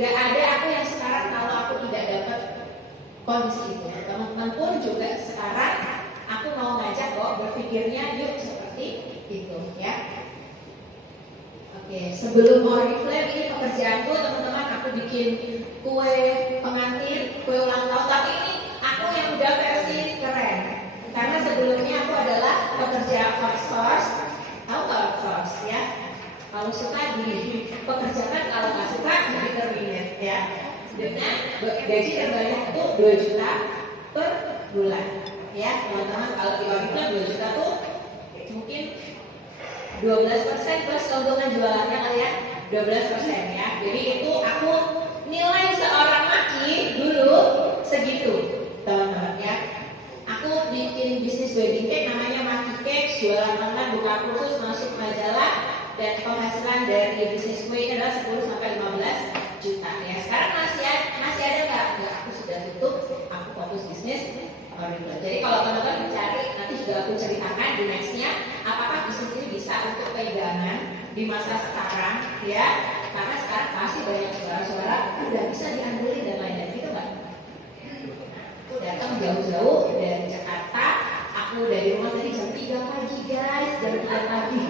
Gak ada aku yang sekarang kalau aku tidak dapat kondisi itu. Teman-teman pun juga sekarang aku mau ngajak kok berpikirnya yuk seperti itu ya. Oke, sebelum Oriflame ini pekerjaanku teman-teman, aku bikin kue pengantin, kue ulang tahun, tapi ini aku yang udah versi keren. Karena sebelumnya aku adalah pekerja outsource, tahu outsource ya. Kalau suka dipekerjakan, kalau nggak suka jadi terminate ya. Dengan gaji terbanyak itu 2 juta per bulan ya teman-teman. Kalau di Oriflame 2 juta tuh mungkin 12% plus keuntungan jualannya kalian 12% ya. Jadi itu aku nilai seorang maki dulu segitu teman-teman ya. Aku bikin bisnis wedding cake namanya Maki Cake, jualan online, buka kursus, masuk majalah, dan penghasilan dari bisnis kue ini adalah 10 sampai 15 juta ya. Sekarang masih ada nggak? Enggak, aku sudah tutup, aku fokus bisnis Oriflame. Jadi kalau teman-teman mencari, nanti juga aku ceritakan di nextnya apakah bisnis ini bisa untuk pegangan di masa sekarang ya. Karena sekarang masih banyak suara-suara udah bisa diambilin dan lain-lain gitu nggak? Aku datang jauh-jauh dari Jakarta, aku dari rumah tadi jam 3 pagi guys, jam 3 pagi.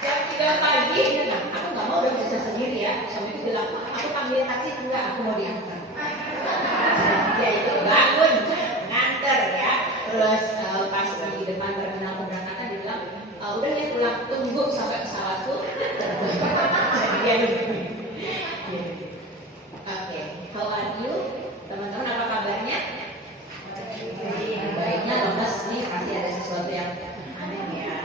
Jam 3 pagi, nah aku nggak mau udah bisa sendiri ya. Suami itu bilang, aku panggil taksi enggak, aku mau diantar. Ya itu bangun, nganter ya. Terus pas di depan terminal keberangkatan dia bilang, udah ya pulang, tunggu sampai pesawatku terbang. Oke, how are you? Teman-teman apa kabarnya? Baiknya lemes nih, pasti ada sesuatu yang aneh ya.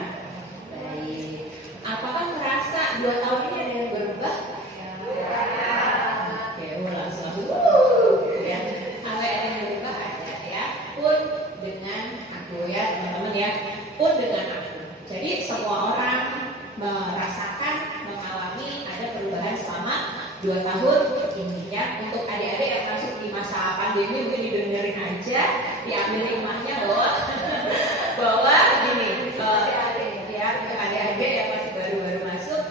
Baik. Apakah merasa 2 tahun ini ada yang berubah? Oke, langsung ya. Apa yang berubah ada ya? Pun dengan aku ya teman-teman ya. Pun dengan aku. Jadi semua orang merasakan, mengalami ada perubahan selama 2 tahun ini ya. Untuk adik-adik yang masuk di masa pandemi mungkin didengerin aja, diambil hikmahnya bahwa gini ya, untuk adik-adik yang masih baru-baru masuk,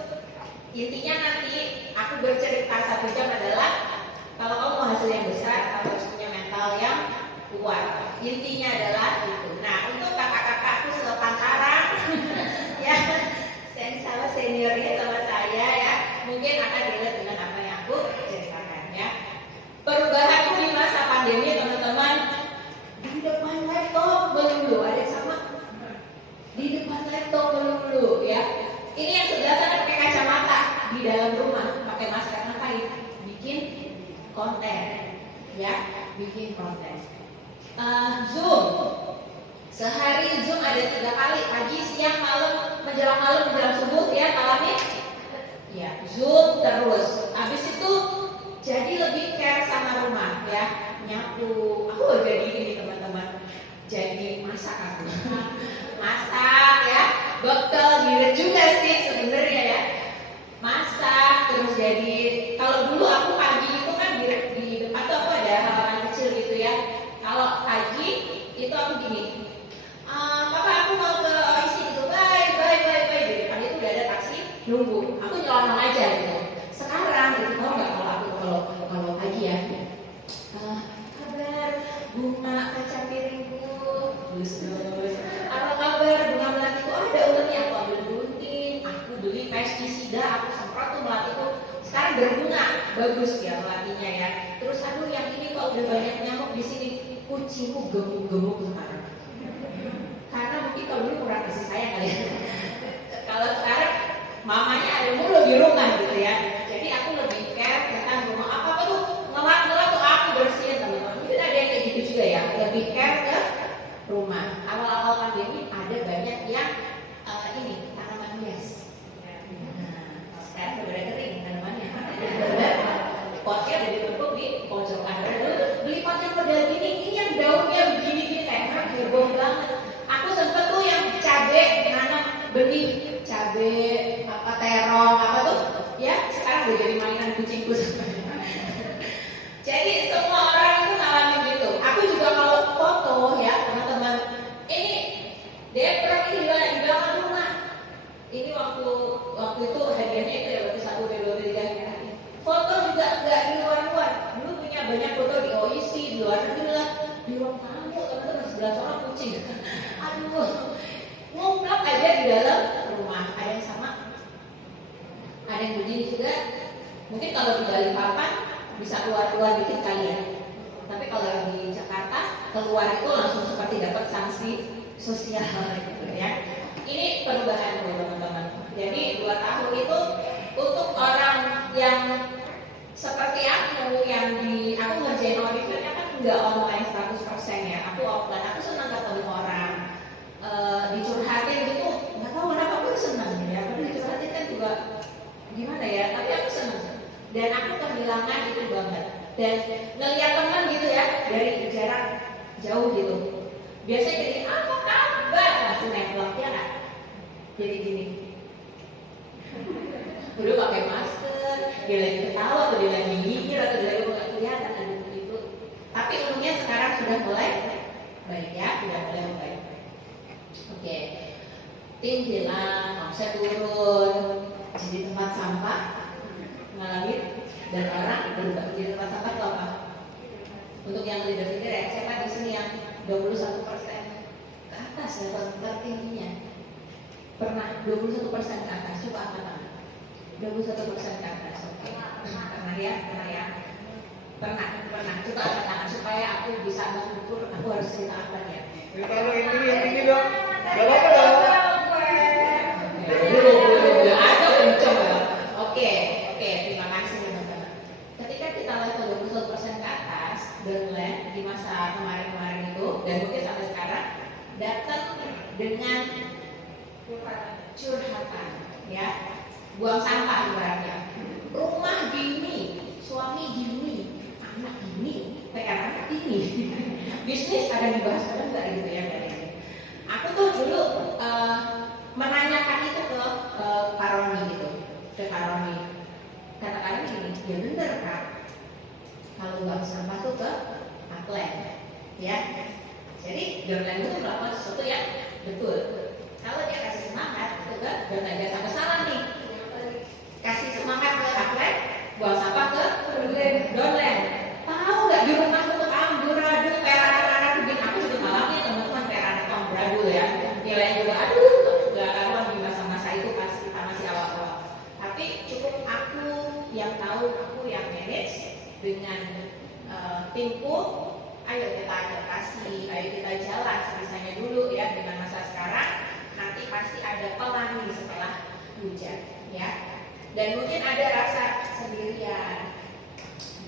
intinya nanti aku bercerita 1 jam adalah kalau kamu mau hasil yang besar, kamu harus punya mental yang kuat. Intinya adalah itu. Nah, untuk kakak-kakakku sepantaran ya, sama seniornya sama saya ya, mungkin akan dilihat dengan apa yang aku ceritakan ya. Perubahanku di masa pandemi teman-teman, di depan laptop melulu, ada sama di depan laptop melulu ya. Ini yang sebelah sana pakai kacamata, di dalam rumah pakai masker, ngapain? Bikin konten ya, bikin konten. Zoom, sehari Zoom ada 3 kali, pagi, siang, malam, menjelang subuh ya, malamnya ya Zoom terus. Habis itu jadi lebih care sama rumah ya, nyapu. Aku jadi ini teman-teman, jadi masak aku. Masak ya, bekal giret juga sih sebenarnya ya. Masak terus jadi, kalau dulu aku pagi itu kan di depan tuh aku ada halaman kecil gitu ya. Kalau pagi itu aku gini, papa aku mau ke OIC gitu, bye. Di depan itu udah ada taksi nunggu. Aku nyelonong aja gitu. Sekarang itu tau nggak kalau pagi ya, kabar bunga kaca piringku, Gus. Apa kabar bunga melati itu ada uletnya, aku ambil gunting, aku beli pestisida, aku semprot tuh melatiku. Sekarang berbunga, bagus ya melatinya ya. Terus aduh yang ini kok udah banyak nyamuk di sini, kucingku gemuk sekarang. Karena mungkin kalau dulu kurang kasih sayang kali ya. Kalau sekarang mamanya ada mulu di rumah gitu ya. Jadi aku lebih care tentang rumah. Apa tuh ngelap tuh aku bersihin teman-teman. Mungkin ada yang kayak gitu juga ya. Lebih care ke rumah. Awal-awal pandemi ada banyak yang ini tanaman hias. Nah, sekarang udah kering tanamannya. Potnya udah ditumpuk di pojokan. Beli pot yang model gini, ini yang daunnya begini-gini kayak heboh banget. Aku sempet tuh yang cabe, nanam benih cabe, terong, apa tuh ya. Sekarang Foto juga nggak di luar-luar. Dulu punya banyak foto di OIC, di luar negeri lah, di ruang tamu teman-teman 11 orang kucing. Aduh, ngumplak aja di dalam rumah. Ada yang sama, ada yang begini juga. Mungkin kalau di Balikpapan bisa keluar-keluar dikit kali ya. Tapi kalau di Jakarta keluar itu langsung seperti dapat sanksi sosial gitu ya. Ini perubahan teman-teman. Jadi 2 tahun itu untuk orang yang seperti aku yang aku ngerjain auditnya kan nggak online 100% ya. Aku offline. Aku senang ketemu orang, dicurhatin gitu. Nggak tahu kenapa aku senang ya. Karena dicurhatin kan juga gimana ya. Tapi aku senang. Dan aku kehilangan itu banget. Dan ngeliat teman gitu ya dari jarak jauh gitu. Biasanya jadi apa kabar langsung nempel ya kan? Jadi gini. Udah pakai masker, dia lagi ketawa atau dia lagi nyinyir atau dia lagi nggak kelihatan ada itu. Tapi untungnya sekarang sudah mulai baik ya, sudah mulai baik. Oke. Tim hilang, omset turun, jadi tempat sampah ngalamin dan orang berubah jadi tempat sampah itu apa? Untuk yang leader-leader ya, siapa di sini yang 21% ke atas level tertingginya? Pernah 21% ke atas, coba angkat tangan. 21% ke atas, oke. Pernah ya? Pernah. Coba angkat tangan supaya aku bisa mengukur. Aku harus cerita apa ya? Cerita yang ini dong. Gak apa-apa dong. Ada kenceng ya. Oke. Terima kasih teman-teman. Ketika kita level 21% ke atas, downline di masa kemarin itu dan mungkin sampai sekarang datang dengan curhatan, ya. Buang sampah ibaratnya. Rumah gini, suami gini, anak gini, PR gini. Bisnis ada dibahas ada enggak gitu ya dari ini. Aku tuh dulu menanyakan itu ke Pak Roni gitu, ke Pak Roni. Kata-kata gini, ya bener Kak. Kalau buang sampah tuh ke atlet, ya. Jadi downline itu melakukan sesuatu yang betul. Kalau dia kasih semangat, itu ke downline dia sampai salah nih. Kasih semangat ke atlet, buang sampah ke downline. Tahu nggak di rumah tuh amburadul, peran-peran bikin aku juga ngalamin teman-teman peran amburadul ya. Nilai juga nggak karuan di masa-masa itu pas kita masih awal-awal. Tapi cukup aku yang tahu, aku yang manage dengan timku. Ayo kita adaptasi, ayo kita jalan sebisanya dulu ya dengan masa sekarang. Nanti pasti ada pelangi setelah hujan ya. Dan mungkin ada rasa sendirian,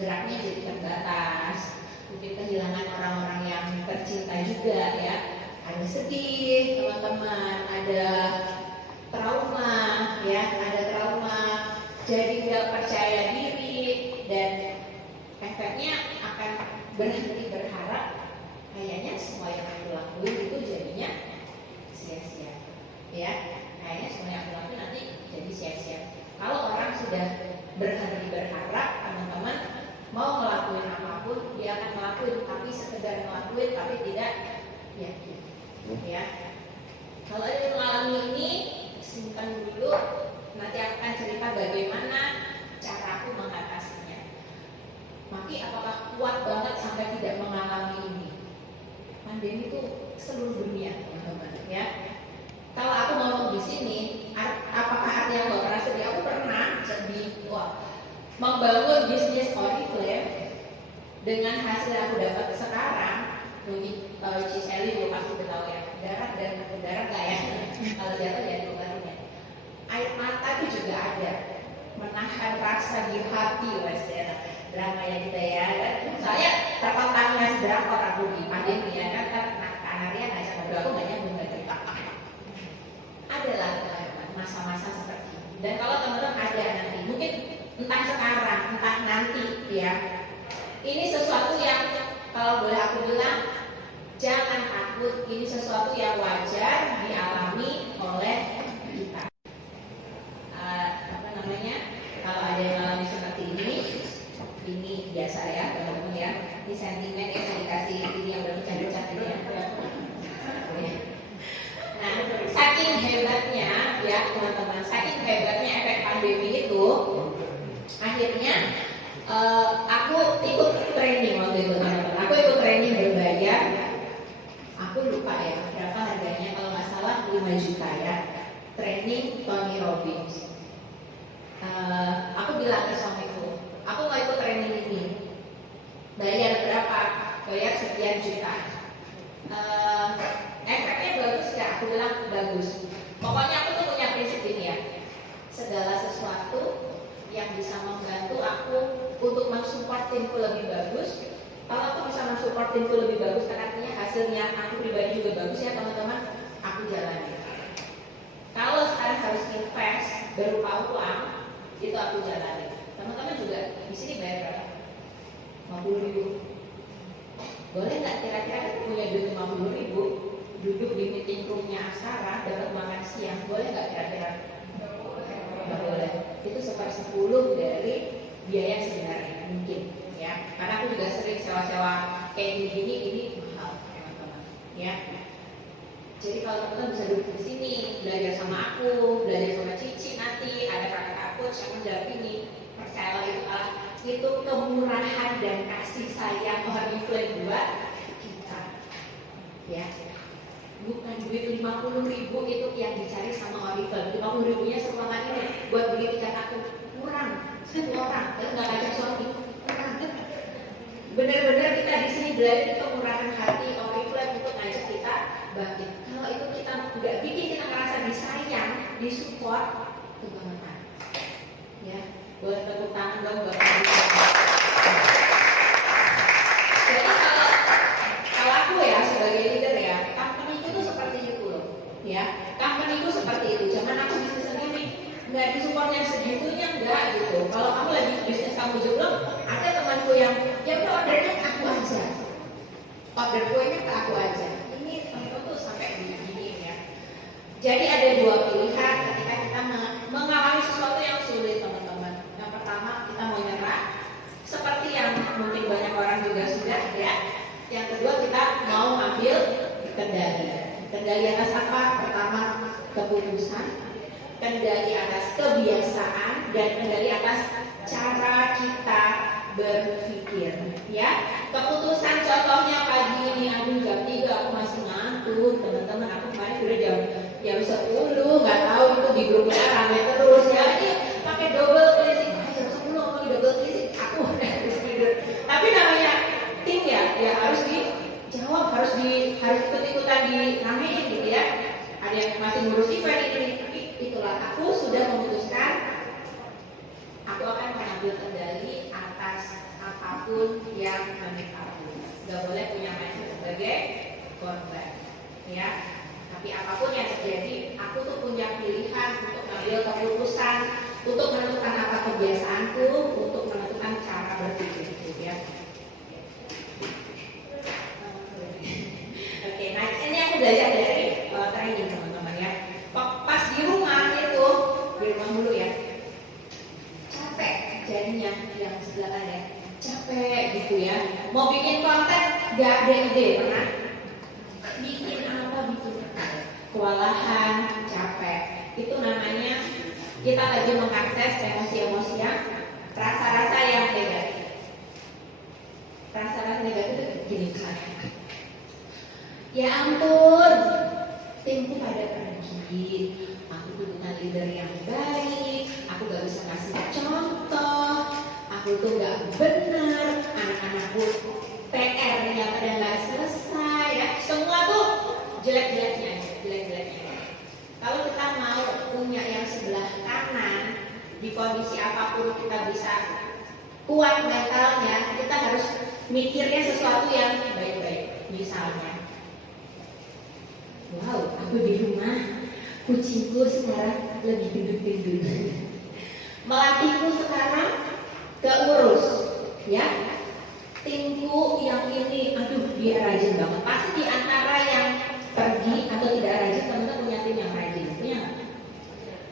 geraknya jadi terbatas, mungkin kehilangan orang-orang yang tercinta juga ya. Ada sedih teman-teman, ada trauma ya, jadi nggak percaya diri dan efeknya akan berhenti berharap. Kayaknya semua yang aku lakuin itu jadinya sia-sia ya. Kayaknya semua yang aku lakuin nanti jadi sia-sia. Kalau orang sudah berhenti berharap, teman-teman mau ngelakuin apapun, dia akan ngelakuin, tapi sekedar ngelakuin, tapi tidak yakin. Ya. Kalau ada mengalami ini, simpan dulu. Nanti aku akan cerita bagaimana cara aku mengatasinya. Maki, apakah kuat banget sampai tidak mengalami ini? Pandemi itu seluruh dunia, teman-teman. Ya. Kalau aku ngomong di sini, apakah artinya nggak pernah sedih? Aku pernah sedih. Wah, membangun bisnis Oriflame dengan hasil yang aku dapat sekarang, mungkin Ciseli juga pasti udah tahu ya. Darat nggak ya? Kalau jatuh ya keluarnya. Air mata itu juga ada. Menahan rasa di hati, wajah drama ya kita ya. Soalnya terkontaminasi drakor aku di pandemi ya kan. Kanaria ngajak ngobrol, aku nggak nyambung nggak cerita. Adalah masa-masa seperti ini. Dan kalau teman-teman ada nanti, mungkin entah sekarang, entah nanti ya. Ini sesuatu yang kalau boleh aku bilang, jangan takut. Ini sesuatu yang wajar dialami oleh kita. Kalau ada yang alami seperti ini biasa ya teman-teman ya. Ini sentimen yang saya dikasih ini yang udah pecah-pecah ini ya. Nah, saking hebatnya ya teman-teman, saking hebatnya efek pandemi itu, akhirnya aku ikut training waktu itu teman-teman. Aku ikut training berbayar. Aku lupa ya berapa harganya, kalau nggak salah 5 juta ya. Training Tony Robbins. Aku bilang ke suamiku, aku mau ikut training ini. Bayar berapa? Bayar sekian juta. Efeknya bagus ya? Aku bilang bagus. Pokoknya aku tuh punya prinsip ini ya. Segala sesuatu yang bisa membantu aku untuk mensupport timku lebih bagus. Kalau aku bisa mensupport timku lebih bagus, kan artinya hasilnya aku pribadi juga bagus ya teman-teman. Aku jalani. Kalau sekarang harus invest berupa uang, itu aku jalani. Teman-teman juga di sini bayar berapa? 50.000. Boleh nggak kira-kira kita punya duit 50.000, duduk di meeting roomnya Askara, dapat makan siang, boleh nggak kira-kira? Nggak boleh. Itu 1/10 dari biaya sebenarnya mungkin, ya. Karena aku juga sering sewa-sewa kayak gini ini mahal, teman-teman. Ya. Jadi kalau teman-teman bisa duduk di sini, belajar sama aku, belajar sama Cici nanti, ada kakak coach yang mendampingi, percayalah itu kemurahan dan kasih sayang Oriflame buat kita. Ya. Bukan duit 50.000 itu yang dicari sama Oriflame. 50.000-nya seruangan ini buat beli tiket aku kurang. 1 orang, nggak ngajak suami kurang. Bener-bener kita di sini belajar kemurahan hati Oriflame untuk ngajak kita bangkit. Kalau itu kita nggak bikin kita ngerasa disayang, disupport, itu banget. Ya, boleh tepuk tangan dong buat Jadi kalau aku ya sebagai leader ya, company itu seperti itu loh, ya. Company itu seperti itu. Jangan aku bisnis sendiri, nggak disupportnya segitunya enggak gitu. Kalau kamu lagi bisnis kamu jeblok, ada temanku yang ya udah ordernya ke aku aja, order kuenya ke aku aja. Ini temanku tuh sampai begini ya. Jadi ada 2 pilihan ketika kita mengalami sesuatu yang sulit teman-teman. Yang pertama kita mau nyerah, seperti yang mungkin banyak orang juga sudah ya. Yang kedua kita mau ambil kendali. Kendali atas apa? Pertama keputusan, kendali atas kebiasaan, dan kendali atas cara kita berpikir. Ya, keputusan contohnya pagi ini, aduh jam 3 aku masih ngantuk, teman-teman. Aku kemarin udah jam 10, nggak tahu itu di grupnya ramai terus ya. Ini pakai double clicking, jam 10 mau di double clicking, aku udah habis tidur. Tapi namanya tim ya harus dijawab, harus ikut-ikutan diramein gitu ya. Ada yang masih ngurus event ini, tapi itulah aku sudah memutuskan aku akan mengambil kendali atas apapun yang menimpa. Gak boleh punya mindset sebagai korban, ya. Tapi apapun yang terjadi, aku tuh punya pilihan untuk mengambil keputusan, untuk menentukan apa kebiasaanku, untuk menentukan cara berpikirku, ya. Oke, nah ini aku belajar dari training teman-teman ya. Pas di rumah itu, di rumah dulu ya, capek jadinya yang sebelah kanan, capek gitu ya. Mau bikin konten, gak ada ide, pernah? Bikin apa, kewalahan, capek. Itu namanya kita lagi mengakses emosi-emosi yang rasa-rasa yang negatif. Rasa-rasa negatif itu gini misalnya. Ya ampun, timku pada pergi, aku tuh bukan leader yang baik, aku gak bisa kasih contoh, aku tuh gak benar, anak-anakku PR-nya pada gak selesai, ya. Semua tuh jelek-jeleknya. Kalau kita mau punya yang sebelah kanan, di kondisi apapun kita bisa kuat mentalnya, kita harus mikirnya sesuatu yang baik-baik. Misalnya, wow, aku di rumah, kucingku sekarang lagi gendut-gendut. Melatihku sekarang keurus, ya. Timku yang ini, aduh dia rajin banget. Pasti di antara yang pergi atau tidak rajin, teman-teman punya tim yang rajin, punya nggak?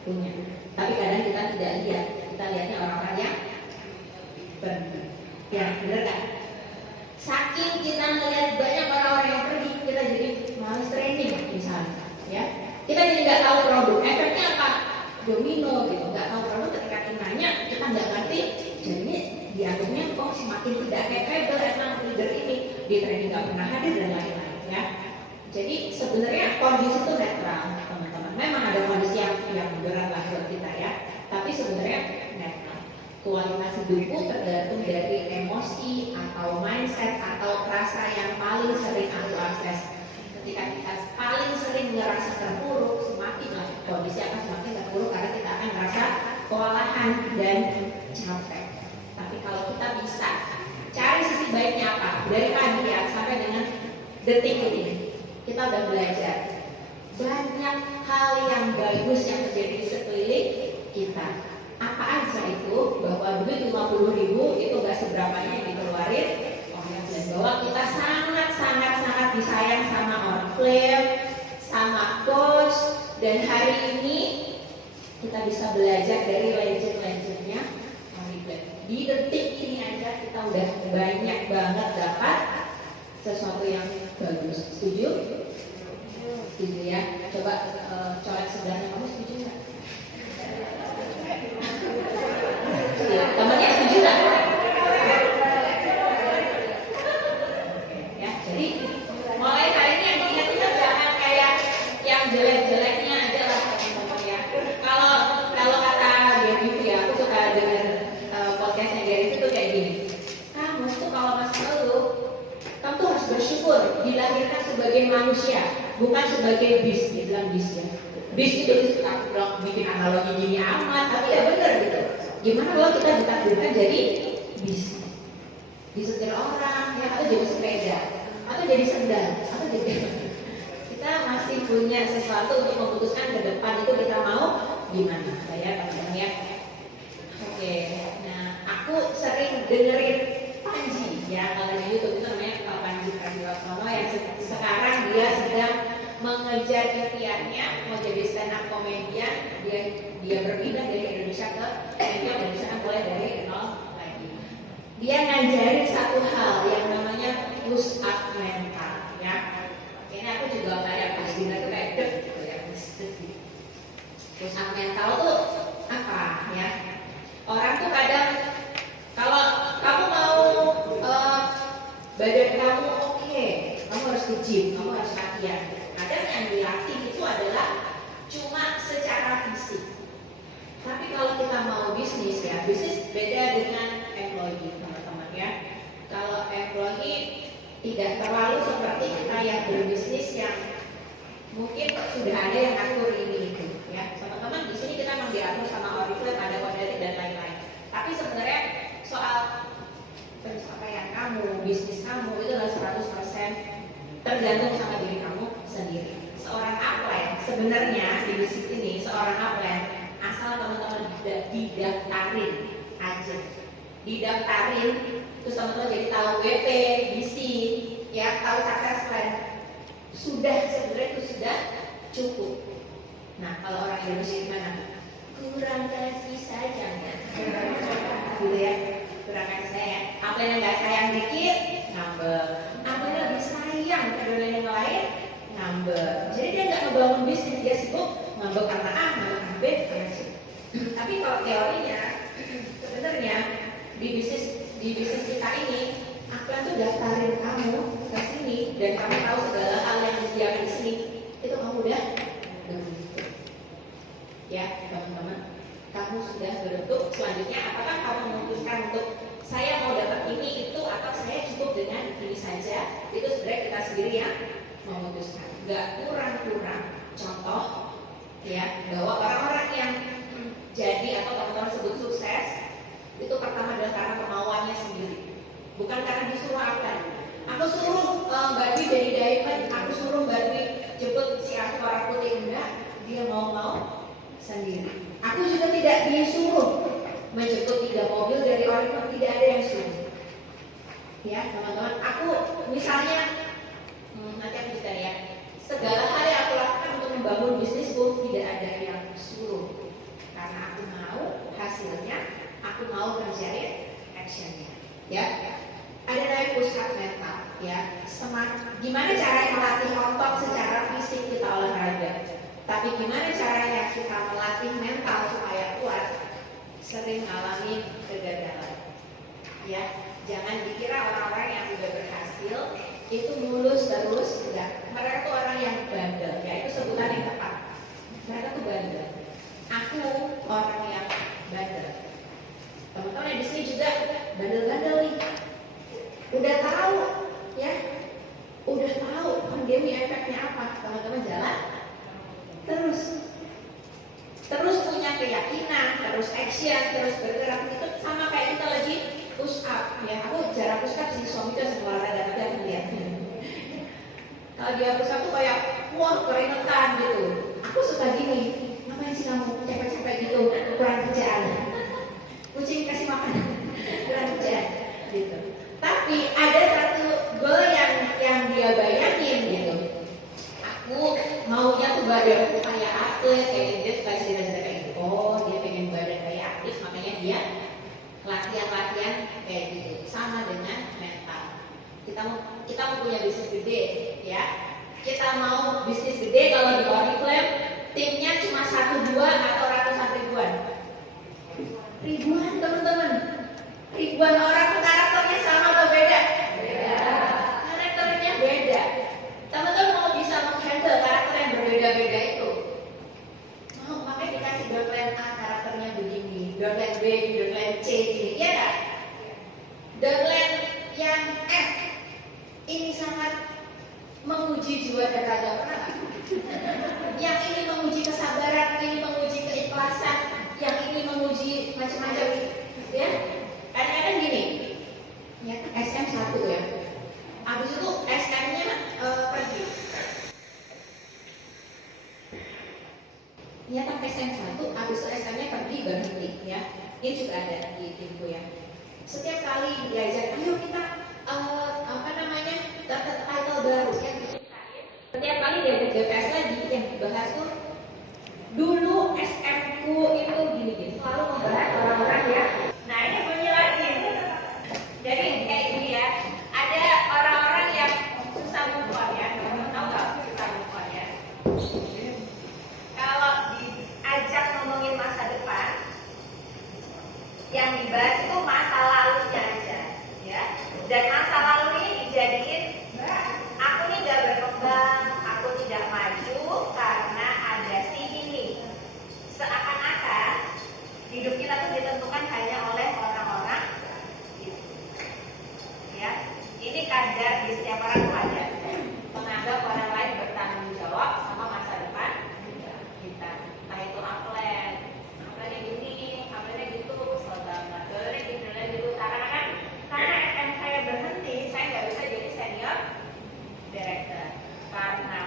Punya. Tapi kadang kita tidak lihat, kita lihatnya orang-orang yang pergi. Ya, benar kan? Saking kita melihat banyak orang-orang yang pergi, kita jadi malas training misalnya, ya. Kita jadi nggak tahu produk, efeknya apa? Domino gitu, nggak tahu produk ketika kita nanya, kita nggak ngerti semakin tidak capable emang leader ini, di training nggak pernah hadir dan lain-lain ya. Jadi sebenarnya kondisi itu netral teman-teman. Memang ada kondisi yang berat lah buat kita ya, tapi sebenarnya netral. Kualitas hidup itu tergantung dari emosi atau mindset atau rasa yang paling sering aku akses. Ketika kita paling sering ngerasa terpuruk, semakinlah kondisi akan semakin terpuruk karena kita akan merasa kewalahan dan capek. Tapi kalau kita bisa cari sisi baiknya apa, dari pagi ya sampai dengan detik ini, kita udah belajar banyak hal yang bagus yang terjadi di sekeliling kita. Apa aja itu? Bahwa duit 50.000 itu gak seberapanya yang dikeluarin, dan bahwa kita sangat disayang sama orang flame, sama coach, dan hari ini kita bisa belajar dari legend-legendnya Tony Black. Di detik ini aja kita udah banyak banget dapat sesuatu yang bagus. Setuju? Setuju ya? Coba colek sebelahnya, kamu setuju nggak? Temannya setuju nggak? Ya, jadi mulai hari ini yang diingat itu jangan kayak yang jelek-jeleknya aja lah teman-teman ya. Kalau kata Gary itu ya, aku suka dengar podcastnya Gary itu kayak gini. Kamu tuh kalau masih ngeluh, kamu tuh harus bersyukur dilahirkan sebagai manusia, bukan sebagai bis. Dia bilang bis ya. Bis itu aku bilang bikin analogi gini amat, tapi ya benar gitu. Gimana kalau kita ditakdirkan jadi bis, disetir orang, ya, atau jadi sepeda, atau jadi sendal, atau jadi kita masih punya sesuatu untuk memutuskan ke depan itu kita mau gimana, ya teman-teman ya. Oke, nah aku sering dengerin Panji ya, kalau di YouTube itu namanya Panji Pragiwaksono yang sekarang dia sedang mengejar impiannya mau jadi stand up comedian. Dia berpindah dari Indonesia ke Indonesia kan mulai dari nol lagi. Dia ngajarin satu hal yang namanya push up mental ya. Ini aku juga kayak pas dinner tuh kayak dek gitu ya, push up mental tuh apa ya? Orang tuh kadang kalau kamu mau badan kamu oke, kamu harus ke gym, kamu harus latihan. Kadang yang dilatih itu adalah cuma secara fisik. Tapi kalau kita mau bisnis ya, bisnis beda dengan employee teman-teman ya. Kalau employee tidak terlalu seperti kita yang berbisnis yang mungkin sudah ada yang atur ini itu ya. Teman-teman di sini kita memang diatur sama Oriflame, ada kode dan lain-lain. Tapi sebenarnya soal pencapaian kamu, bisnis kamu itu adalah 100% tergantung sama diri kamu sendiri. Seorang upline sebenarnya di bisnis ini seorang upline asal teman-teman didaftarin aja, didaftarin terus teman-teman jadi tahu WP, BC, ya tahu success plan, sudah sebenarnya itu sudah cukup. Nah kalau orang Indonesia gimana? Kurang kasih sayangnya, gitu ya, kurang kasih sayang. Apa yang nggak sayang dikit ngambek, apa yang lebih sayang ke yang lain ngambek. Jadi dia nggak ngebangun bisnis, dia sibuk ngambek karena A, ngambek karena B, karena C. Tapi kalau teorinya sebenarnya di bisnis kita ini akan tuh daftarin kamu ke sini dan kamu tahu segala hal yang disediakan di sini, itu kamu udah berbentuk. Ya teman-teman, kamu sudah berbentuk. Selanjutnya apakah kamu memutuskan untuk saya mau dapat ini itu atau saya cukup dengan ini saja? Itu sebenarnya kita sendiri yang memutuskan. Gak kurang-kurang. Contoh ya, bahwa orang-orang yang jadi atau teman-teman sebut sukses itu pertama adalah karena kemauannya sendiri, bukan karena disuruh apa. Aku suruh Mbak Dwi jadi diamond, aku suruh Mbak Dwi jemput si aku orang putih, enggak, dia mau sendiri. Aku juga tidak disuruh menjemput 3 mobil dari orang yang tidak ada yang suruh. Ya teman-teman, aku misalnya nanti aku cerita ya, segala hal yang aku lakukan untuk membangun bisnisku tidak ada yang suruh, karena aku mau hasilnya, aku mau kerjain actionnya. Ya, ada namanya push up mental. Ya, gimana cara melatih otot secara fisik kita olahraga, tapi gimana caranya kita melatih mental supaya kuat, sering mengalami kegagalan. ya. Jangan dikira orang-orang yang udah berhasil itu mulus terus, enggak. Mereka tuh orang yang bandel, ya itu sebutan yang tepat. Mereka tuh bandel. Aku orang yang bandel. Teman-teman di sini juga bandel-bandel nih. Udah tahu, ya, udah tahu pandemi efeknya apa, teman-teman jalan terus punya keyakinan, terus action, terus bergerak. Itu sama kayak kita lagi push up, ya. Aku jarang push up sih, suami tuh semua olahraga lihat. Kalau dia push up tuh kayak wah keringetan gitu. Aku suka gini, ngapain sih kamu capek-capek gitu, kurang kerjaan. Kucing kasih makan, kurang kerjaan gitu. Tapi ada satu goal yang dia bayangin gitu. Aku maunya tuh badanku kayak atlet, kayak dia suka cerita-cerita kayak gitu. Oh, dia pengen badan kayak artis, makanya dia latihan kayak gitu. Sama dengan mental. Kita mau punya bisnis gede, ya. Kita mau bisnis gede kalau di Oriflame timnya cuma 1-2 atau ratusan ribuan. Ribuan teman-teman. Ribuan orang tuh karakternya sama atau beda? Beda. Karakternya beda. Teman-teman mau bisa menghandle karakter yang berbeda-beda itu. Mau makanya dikasih downline A karakternya begini, downline B, downline C gini, iya kan? Downline yang F ini sangat menguji jiwa dan raga, pernah nggak? Yang ini menguji kesabaran, ini menguji keikhlasan, yang ini menguji macam-macam, ya. Kadang-kadang gini, ya SM1 ya. Habis itu SM-nya pergi. Ya kan SM1, habis itu SM-nya pergi berhenti, ya. Ini juga ada di timku ya. Setiap kali diajak, ayo kita dapat title baru ya. Setiap kali diajak BPS lagi yang dibahas tuh dulu SM-ku itu gini-gini, selalu membahas orang-orang ya. Nah ini bunyi lagi. Jadi kayak gini ya, ada orang-orang yang susah move on ya. Kamu tahu nggak susah move on ya? Kalau diajak ngomongin masa depan, yang dibahas itu masa lalunya aja, ya. Dan masa lalu ini dijadiin, aku ini tidak berkembang, aku tidak maju karena ada si ini. Seakan-akan hidup kita tuh ditentukan hanya oleh orang-orang itu. Ya, ini kadar di setiap orang tuh ada. Menganggap orang lain bertanggung jawab sama masa depan kita. Entah itu atletnya gini, atletnya gitu, kesel banget. Dolernya gitu. Karena SM saya berhenti, saya nggak bisa jadi senior director. Karena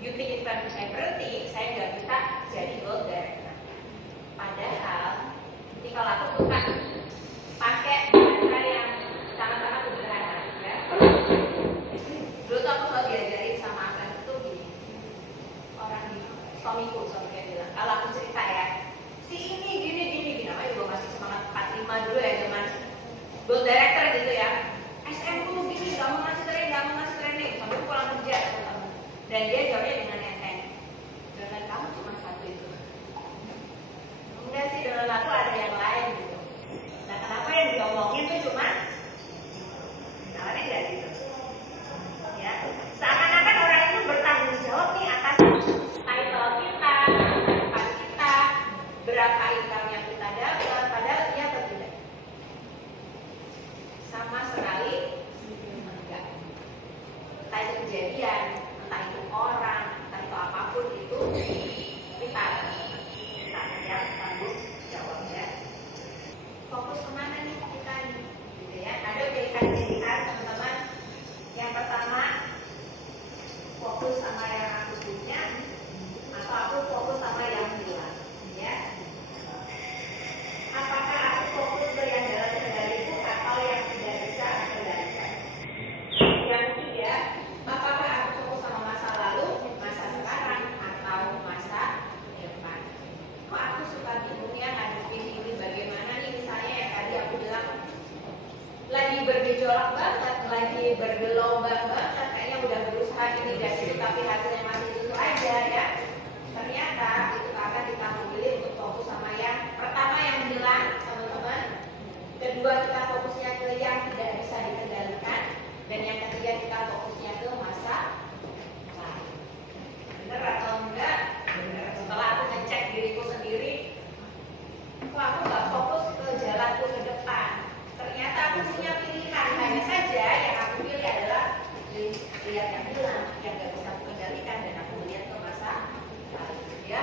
beauty event saya berhenti, saya nggak bisa jadi gold director. Padahal, jadi kalau aku suka pakai bahasa yang sangat-sangat sederhana, ya. Dulu tuh aku selalu diajarin sama akan itu gini. Orang di suamiku bilang, kalau aku cerita ya, si ini gini, namanya juga masih semangat 45 dulu ya zaman gold director gitu ya. SM ku gini, gak mau ngasih training, sampai pulang kerja teman-teman. Dan dia jawabnya dengan enteng. Dengan kamu cuma satu itu. Enggak sih, dengan aku ada yang lain gitu. Nah kenapa yang diomongin tuh cuma namanya enggak gitu. Ya, seakan-akan orang itu bertanggung jawab nih atas title kita, tempat kita, berapa income yang kita dapat, padahal dia tidak. Sama sekali enggak. Entah itu kejadian, entah itu orang, entah itu apapun itu kita yang tanggung jawabnya. Fokus kemana nih kita nih, gitu ya? Ada pilihan teman-teman. Yang pertama, fokus sama yang aku punya, atau aku fokus sama yang hilang, ya. Apakah aku fokus ke yang dalam kendaliku atau yang tidak bisa aku kendalikan? Yang ketiga, apakah aku fokus sama masa lalu, masa sekarang, atau masa depan? Kok aku suka bingung ya ngadepin ini, bagaimana nih misalnya yang tadi aku bilang lagi bergejolak banget, lagi bergelombang banget, kayaknya udah berusaha ini dan itu tapi hasilnya masih itu aja ya. Ternyata itu karena kita memilih untuk fokus sama yang pertama yang hilang teman-teman, kedua kita fokusnya aku nggak fokus ke jalanku ke depan. Ternyata aku punya pilihan, hanya saja yang aku pilih adalah lihat yang hilang, yang nggak bisa aku kendalikan, dan aku melihat ke masa lalu. Ya,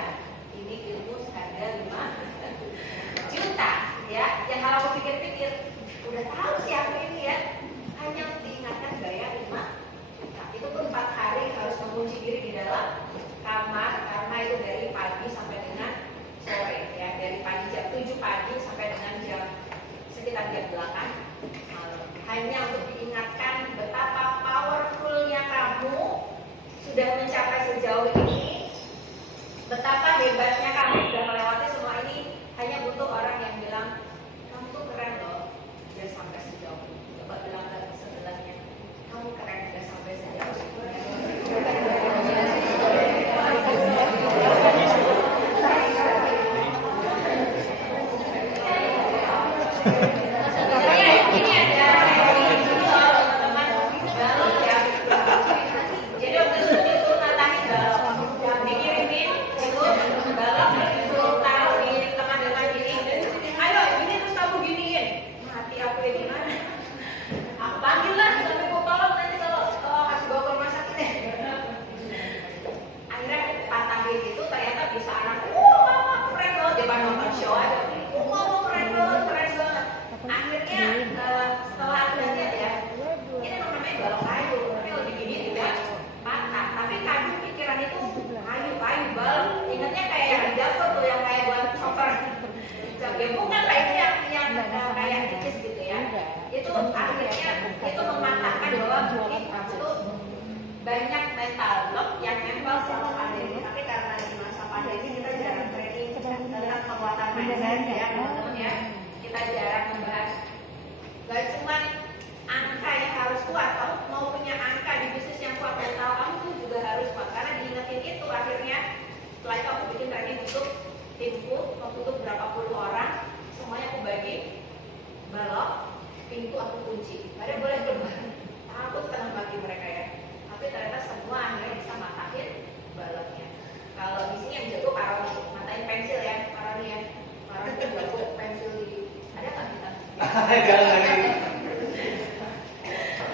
ini ilmu seharga 5 juta. Ya, yang kalau aku pikir-pikir, udah tahu sih aku ini ya, hanya diingatkan bayar 5 juta. Itu pun 4 hari harus mengunci diri di dalam kamar, karena itu dari pagi sampai dengan sore ya, dari pagi jam 7 pagi sampai dengan jam sekitar jam 8 malam. Hanya untuk diingatkan betapa powerfulnya kamu sudah mencapai sejauh ini, betapa hebatnya kamu sudah melewati semua ini. Hanya butuh orang yang bilang, kamu tuh keren loh, udah sampai sejauh ini. Coba bilang ke sebelahnya, kamu keren udah sampai sejauh ini. Banyak mental block yang nempel selama pandemi, tapi karena di masa pandemi kita jarang training tentang penguatan mindset ya teman-teman ya. Kita jarang membahas gak cuma angka yang harus kuat, kamu mau punya angka di bisnis yang kuat, mental kamu tuh juga harus kuat, karena diingetin itu akhirnya setelah itu aku bikin training untuk timku, untuk berapa puluh orang, semuanya aku bagi balok, pintu aku kunci, pada boleh keluar, takut setengah bagi mereka ya. Tapi ternyata semua akhirnya bisa matahin baloknya. Kalau di sini yang jago Paroni, matain pensil ya, Paroni ya. Paroni kan jago pensil di, ada kan kita? Jangan lagi.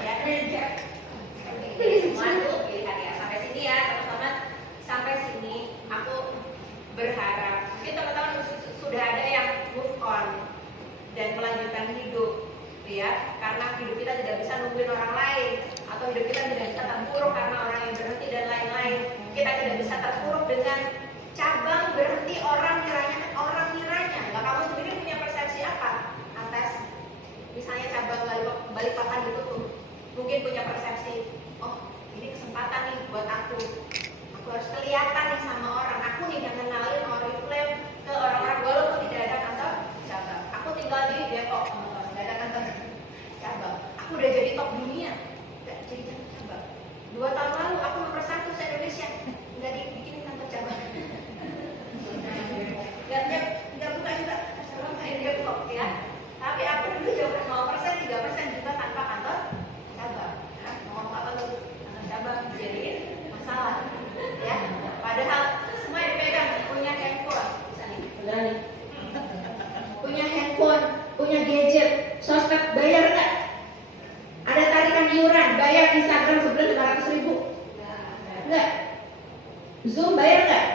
Ya, jadi semua tuh pilihan ya. Sampai sini ya teman-teman. Sampai sini aku berharap mungkin teman-teman sudah ada yang move on dan melanjutkan hidup, ya. Karena hidup kita tidak bisa nungguin orang lain, atau hidup kita tidak bisa terpuruk karena orang yang berhenti dan lain-lain. Kita tidak bisa terpuruk dengan cabang berhenti orang kiranya. Nah, kamu sendiri punya persepsi apa atas misalnya cabang Balikpapan ditutup? Mungkin punya persepsi, oh ini kesempatan nih buat aku harus kelihatan nih sama orang. Aku nih yang kenalin Oriflame ke orang-orang walaupun tidak ada kantor cabang. Aku tinggal di Depok, tidak ada kantor cabang. Aku udah jadi top dunia, nggak jadi kantor cabang. 2 tahun lalu aku nomor 1 se Indonesia, nggak dibikin kantor cabang. Nggak buka juga cabang di Depok ya. Tapi aku dulu jauh 0%, 3% juga tanpa kantor cabang. Nah, mau apa tuh kantor cabang jadi masalah, ya. Padahal semua dipegang, punya handphone, bisa nih, beneran nih. Punya handphone, punya gadget, sosmed bayar nggak? Ada tarikan iuran, bayar Instagram sebulan 500.000? Enggak. Zoom bayar nggak?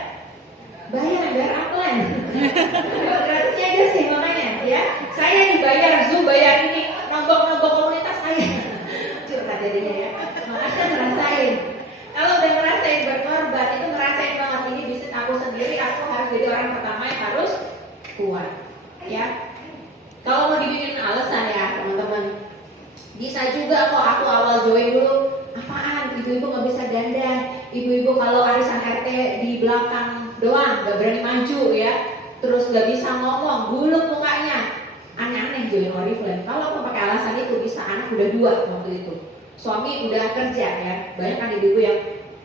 Bayar upline. Gratisnya aja sih makanya, ya. Saya dibayar Zoom, bayar ini, nombok komunitas saya. Curhat jadinya ya. Makanya ngerasain. Kalau udah ngerasain berkorban, itu ngerasain banget ini bisnis aku sendiri, aku harus jadi orang pertama yang harus kuat, ya. Kalau mau dibikin alasan ya teman-teman, bisa juga kok aku awal join dulu, apaan ibu-ibu nggak bisa dandan, ibu-ibu kalau arisan RT di belakang doang, nggak berani maju ya, terus nggak bisa ngomong, buluk mukanya, aneh-aneh join Oriflame. Kalau aku pakai alasan itu, bisa anak udah 2 waktu itu. Suami udah kerja ya, banyak kan ibu-ibu yang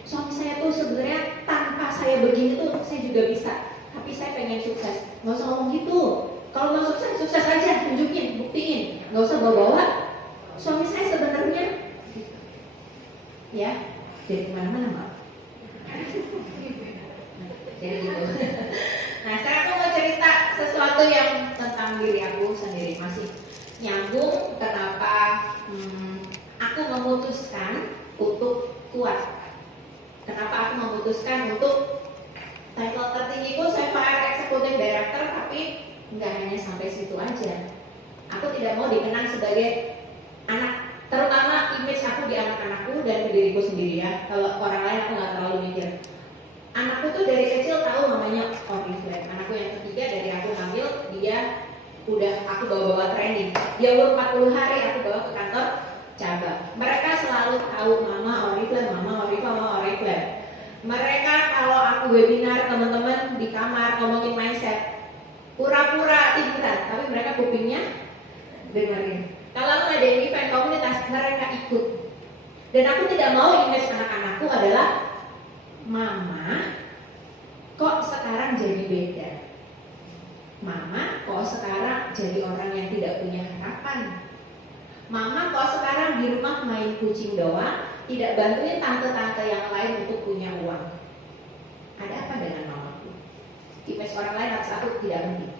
suami saya tuh sebenarnya tanpa saya begini tuh saya juga bisa, tapi saya pengen sukses. Nggak usah ngomong gitu. Kalau mau sukses, sukses aja, tunjukin, buktiin. Nggak usah bawa-bawa. Suami saya sebenarnya, ya, jadi kemana-mana Mak. Jadi gitu. Nah, sekarang aku mau cerita sesuatu yang tentang diri aku sendiri, masih nyambung kenapa aku memutuskan untuk kuat. Kenapa aku memutuskan untuk title tertinggiku Sapphire Executive Director, tapi nggak hanya sampai situ aja. Aku tidak mau dikenang sebagai anak, terutama image aku di anak-anakku dan di diriku sendiri ya. Kalau orang lain aku nggak terlalu mikir. Anakku tuh dari kecil tahu namanya Oriflame. Anakku yang ketiga dari aku hamil, dia udah aku bawa-bawa training. Dia umur 40 hari aku bawa ke kantor cabang. Mereka selalu tahu mama Oriflame, mama Oriflame, mama Oriflame. Mereka kalau aku webinar teman-teman di kamar ngomongin mindset, pura-pura tiduran, tapi mereka kupingnya dengerin. Kalau aku ada event komunitas, mereka ikut. Dan aku tidak mau image anak-anakku adalah mama kok sekarang jadi beda. Mama kok sekarang jadi orang yang tidak punya harapan. Mama kok sekarang di rumah main kucing doang, tidak bantuin tante-tante yang lain untuk punya uang. Ada apa dengan mamaku? Image orang lain harus aku tidak penting.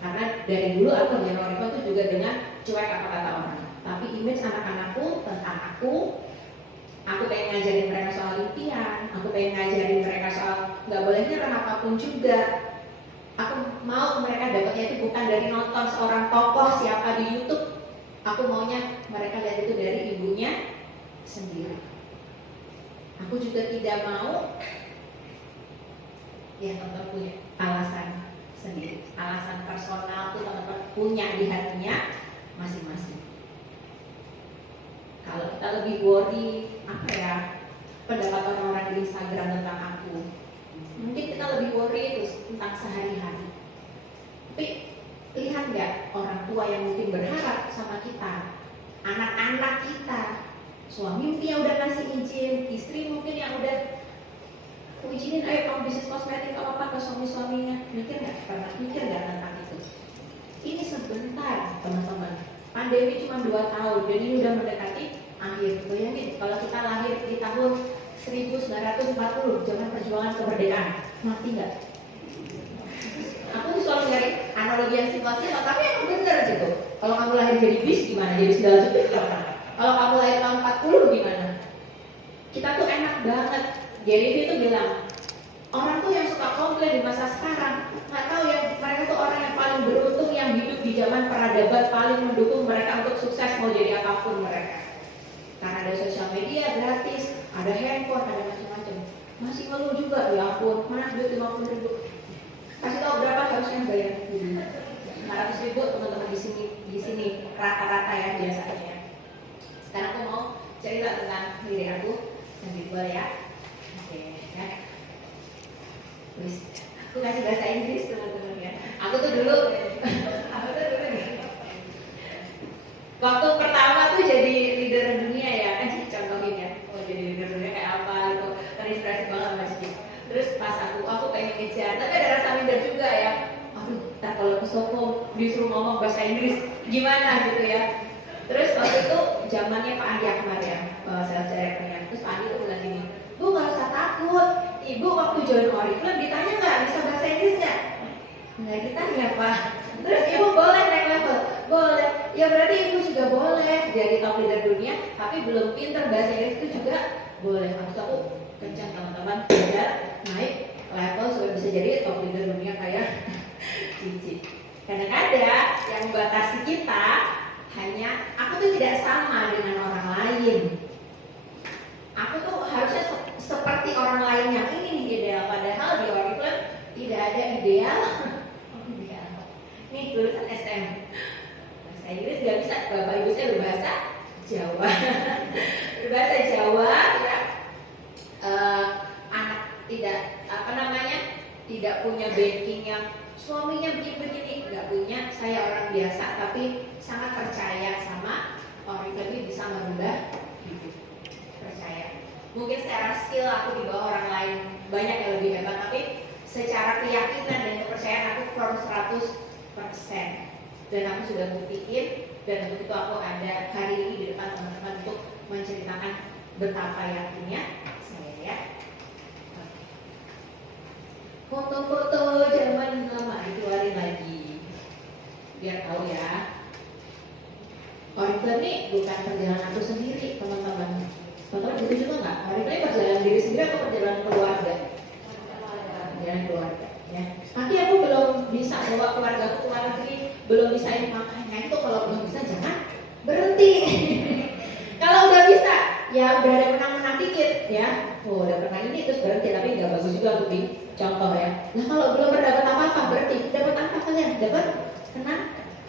Karena dari dulu aku jadi orang itu juga dengan cuek apa kata orang. Tapi image anak-anakku tentang aku pengen ngajarin mereka soal impian, aku pengen ngajarin mereka soal nggak boleh nyerah apapun juga. Aku mau mereka dapatnya itu bukan dari nonton seorang tokoh siapa di YouTube. Aku maunya mereka lihat itu dari ibunya sendiri. Aku juga tidak mau ya teman-teman punya alasan sendiri, alasan personal tuh teman-teman punya di hatinya masing-masing. Kalau kita lebih worry apa ya pendapat orang-orang di Instagram tentang aku, mungkin kita lebih worry itu tentang sehari-hari. Tapi lihat nggak orang tua yang mungkin berharap sama kita, anak-anak kita, suami mungkin yang udah ngasih izin, istri mungkin yang udah aku izinin ayo kamu bisnis kosmetik apa ke suami-suaminya. Mikir nggak? Pernah mikir nggak tentang itu? Ini sebentar teman-teman. Pandemi cuma 2 tahun, jadi ini udah mendekati akhir. Bayangin kalau kita lahir di tahun 1940, zaman perjuangan kemerdekaan, mati nggak? Aku selalu nyari analogi yang simpel-simpel, tapi yang bener gitu. Kalau kamu lahir jadi bis gimana? Jadi sendal jepit gimana? Kalau kamu lahir tahun 40 gimana? Kita tuh enak banget. Jadi itu bilang, orang tuh yang suka komplain di masa sekarang, nggak tahu ya mereka tuh orang yang paling beruntung yang hidup di zaman peradaban, paling mendukung mereka untuk sukses mau jadi apapun mereka. Karena ada sosial media gratis, ada handphone, ada macam-macam. Masih ngeluh juga, ya ampun, mana duit 50.000? Kasih tahu berapa harusnya bayar? 500.000 teman-teman di sini rata-rata ya biasanya. Sekarang aku mau cerita tentang diri aku sendiri boleh ya. Oke, ya. Terus aku kasih bahasa Inggris teman-teman ya. Aku tuh dulu nih. Waktu pertama tuh jadi leader dunia ya, kan Cici contohin ya. Oh jadi leader dunia kayak apa gitu, terinspirasi banget sama Cici. Terus pas aku pengen ngejar, tapi ada rasa minder juga ya. Aduh, ntar kalau ke Stockholm disuruh ngomong bahasa Inggris gimana gitu ya. Terus waktu itu zamannya Pak Andi Akbar ya, sales director-nya. Terus Pak Andi tuh bilang gini, Bu gak usah takut, Ibu waktu join Oriflame ditanya nggak bisa bahasa Inggris nggak? Nggak ditanya Pak. Terus Ibu boleh naik level? Boleh. Ya berarti Ibu juga boleh jadi top leader dunia, tapi belum pinter bahasa Inggris itu juga boleh. Maksud aku kencang teman-teman, belajar naik level supaya bisa jadi top leader dunia kayak Cici. Kadang-kadang yang membatasi kita hanya aku tuh tidak sama dengan orang lain. Aku tuh harusnya seperti orang lain yang ini ideal, padahal di Oriflame tidak ada ideal. Nih tulisan SM. Bahasa Inggris nggak bisa, Bapak Ibu saya berbahasa Jawa. Berbahasa Jawa ya. Anak tidak tidak punya backing yang suaminya begini, nggak punya. Saya orang biasa tapi sangat percaya sama Oriflame bisa merubah hidup. Percaya. Mungkin secara skill aku di bawah orang lain banyak yang lebih hebat, tapi secara keyakinan dan kepercayaan aku from 100%. Dan aku sudah buktiin, dan untuk itu aku ada hari ini di depan teman-teman untuk menceritakan betapa yakinnya saya ya. Foto-foto zaman lama dikeluarin lagi. biar tahu ya. Oriflame ini bukan perjalanan aku sendiri, teman-teman. Teman-teman gitu juga nggak? Oriflame perjalanan diri sendiri atau perjalanan keluarga? Perjalanan keluarga. Ya. Nanti aku belum bisa bawa keluarga aku ke luar negeri, belum bisa ini makanya itu kalau belum bisa jangan berhenti. Kalau udah bisa, ya udah ada menang-menang dikit, ya. Oh, udah pernah ini terus berhenti, tapi nggak bagus juga untuk dicontoh ya. Nah kalau belum pernah dapat apa-apa berhenti, dapat apa kalian? Dapat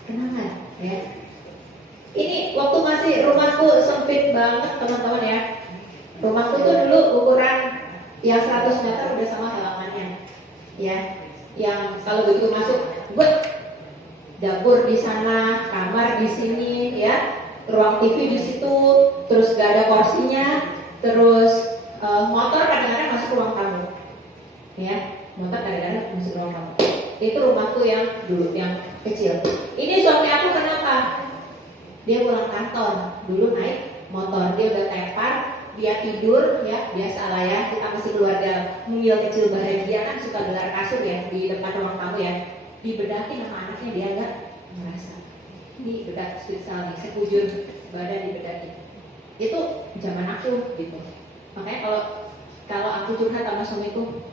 kenangan, ya. Ini waktu masih rumahku sempit banget teman-teman ya. Rumahku tuh dulu ukuran yang 100 meter udah sama halamannya, ya. Yang kalau begitu masuk, dapur di sana, kamar di sini, ya. Ruang TV di situ, terus gak ada kursinya, terus motor kadang-kadang masuk ruang tamu, ya. Motor kadang-kadang masuk ruang tamu. Itu rumahku yang dulu, yang kecil. Ini suami aku kenapa? Dia pulang kantor, dulu naik motor, dia udah tepar, dia tidur, ya biasalah ya, kita masih keluarga mungil kecil bahagia kan suka gelar kasur ya di depan ruang tamu ya, dibedakin sama anaknya dia nggak merasa. Ini bedak spesial nih, sekujur badan dibedakin. Itu zaman aku gitu. Makanya kalau aku curhat sama suamiku,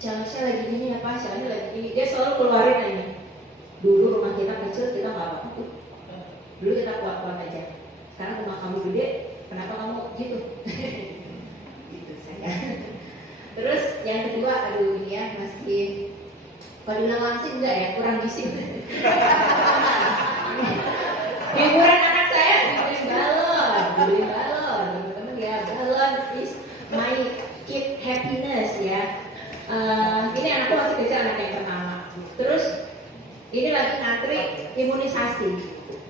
jangan saya lagi gini ya Pak, saya lagi gini, dia selalu keluarin ini. Dulu rumah kita kecil, kita nggak apa-apa. Dulu kita kuat-kuat aja. Sekarang rumah kamu gede, kenapa kamu gitu? Gitu saya. Terus yang kedua, aduh ini ya masih kalau dibilang langsing enggak ya, kurang gizi. Hiburan anak saya beli balon, teman-teman ya, balon is my kid happiness ya. Ini anakku masih kecil, anak yang pertama. Terus ini lagi ngantri imunisasi.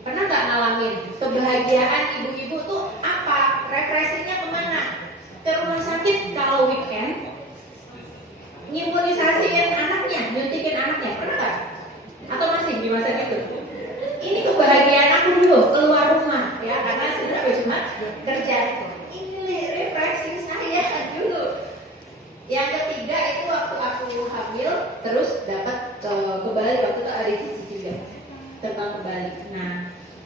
Pernah nggak ngalamin kebahagiaan ibu-ibu tuh apa? Refreshingnya kemana? Ke rumah sakit kalau weekend, ngimunisasiin anaknya, nyuntikin anaknya, pernah nggak? Atau masih di masa itu? Ini kebahagiaan aku dulu keluar rumah, ya karena sudah cuma kerja. Ini refreshing saya dulu. Yang ketiga itu waktu aku hamil, terus dapat ke Bali, waktu itu ada Cici juga terbang ke Bali. Nah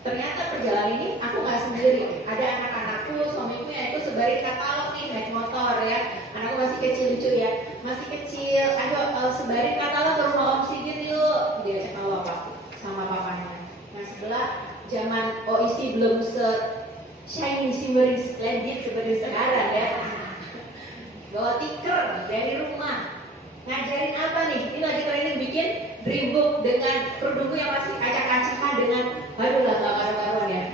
ternyata perjalanan ini aku nggak sendiri, ada anak-anakku, suamiku yang itu sebarin katalog nih naik motor ya. Anakku masih kecil lucu ya, masih kecil. Ayo sebarin katalog ke rumah Om Sigit yuk, diajak sama bapakku sama papanya. Nah sebelah zaman OIC belum shining shimmering splendid seperti sekarang ya. Bawa tiker dari rumah, ngajarin apa nih? Ini lagi training bikin dream book dengan kerudungku yang masih acak-acakan dengan aduh lah gak karu-karuan ya.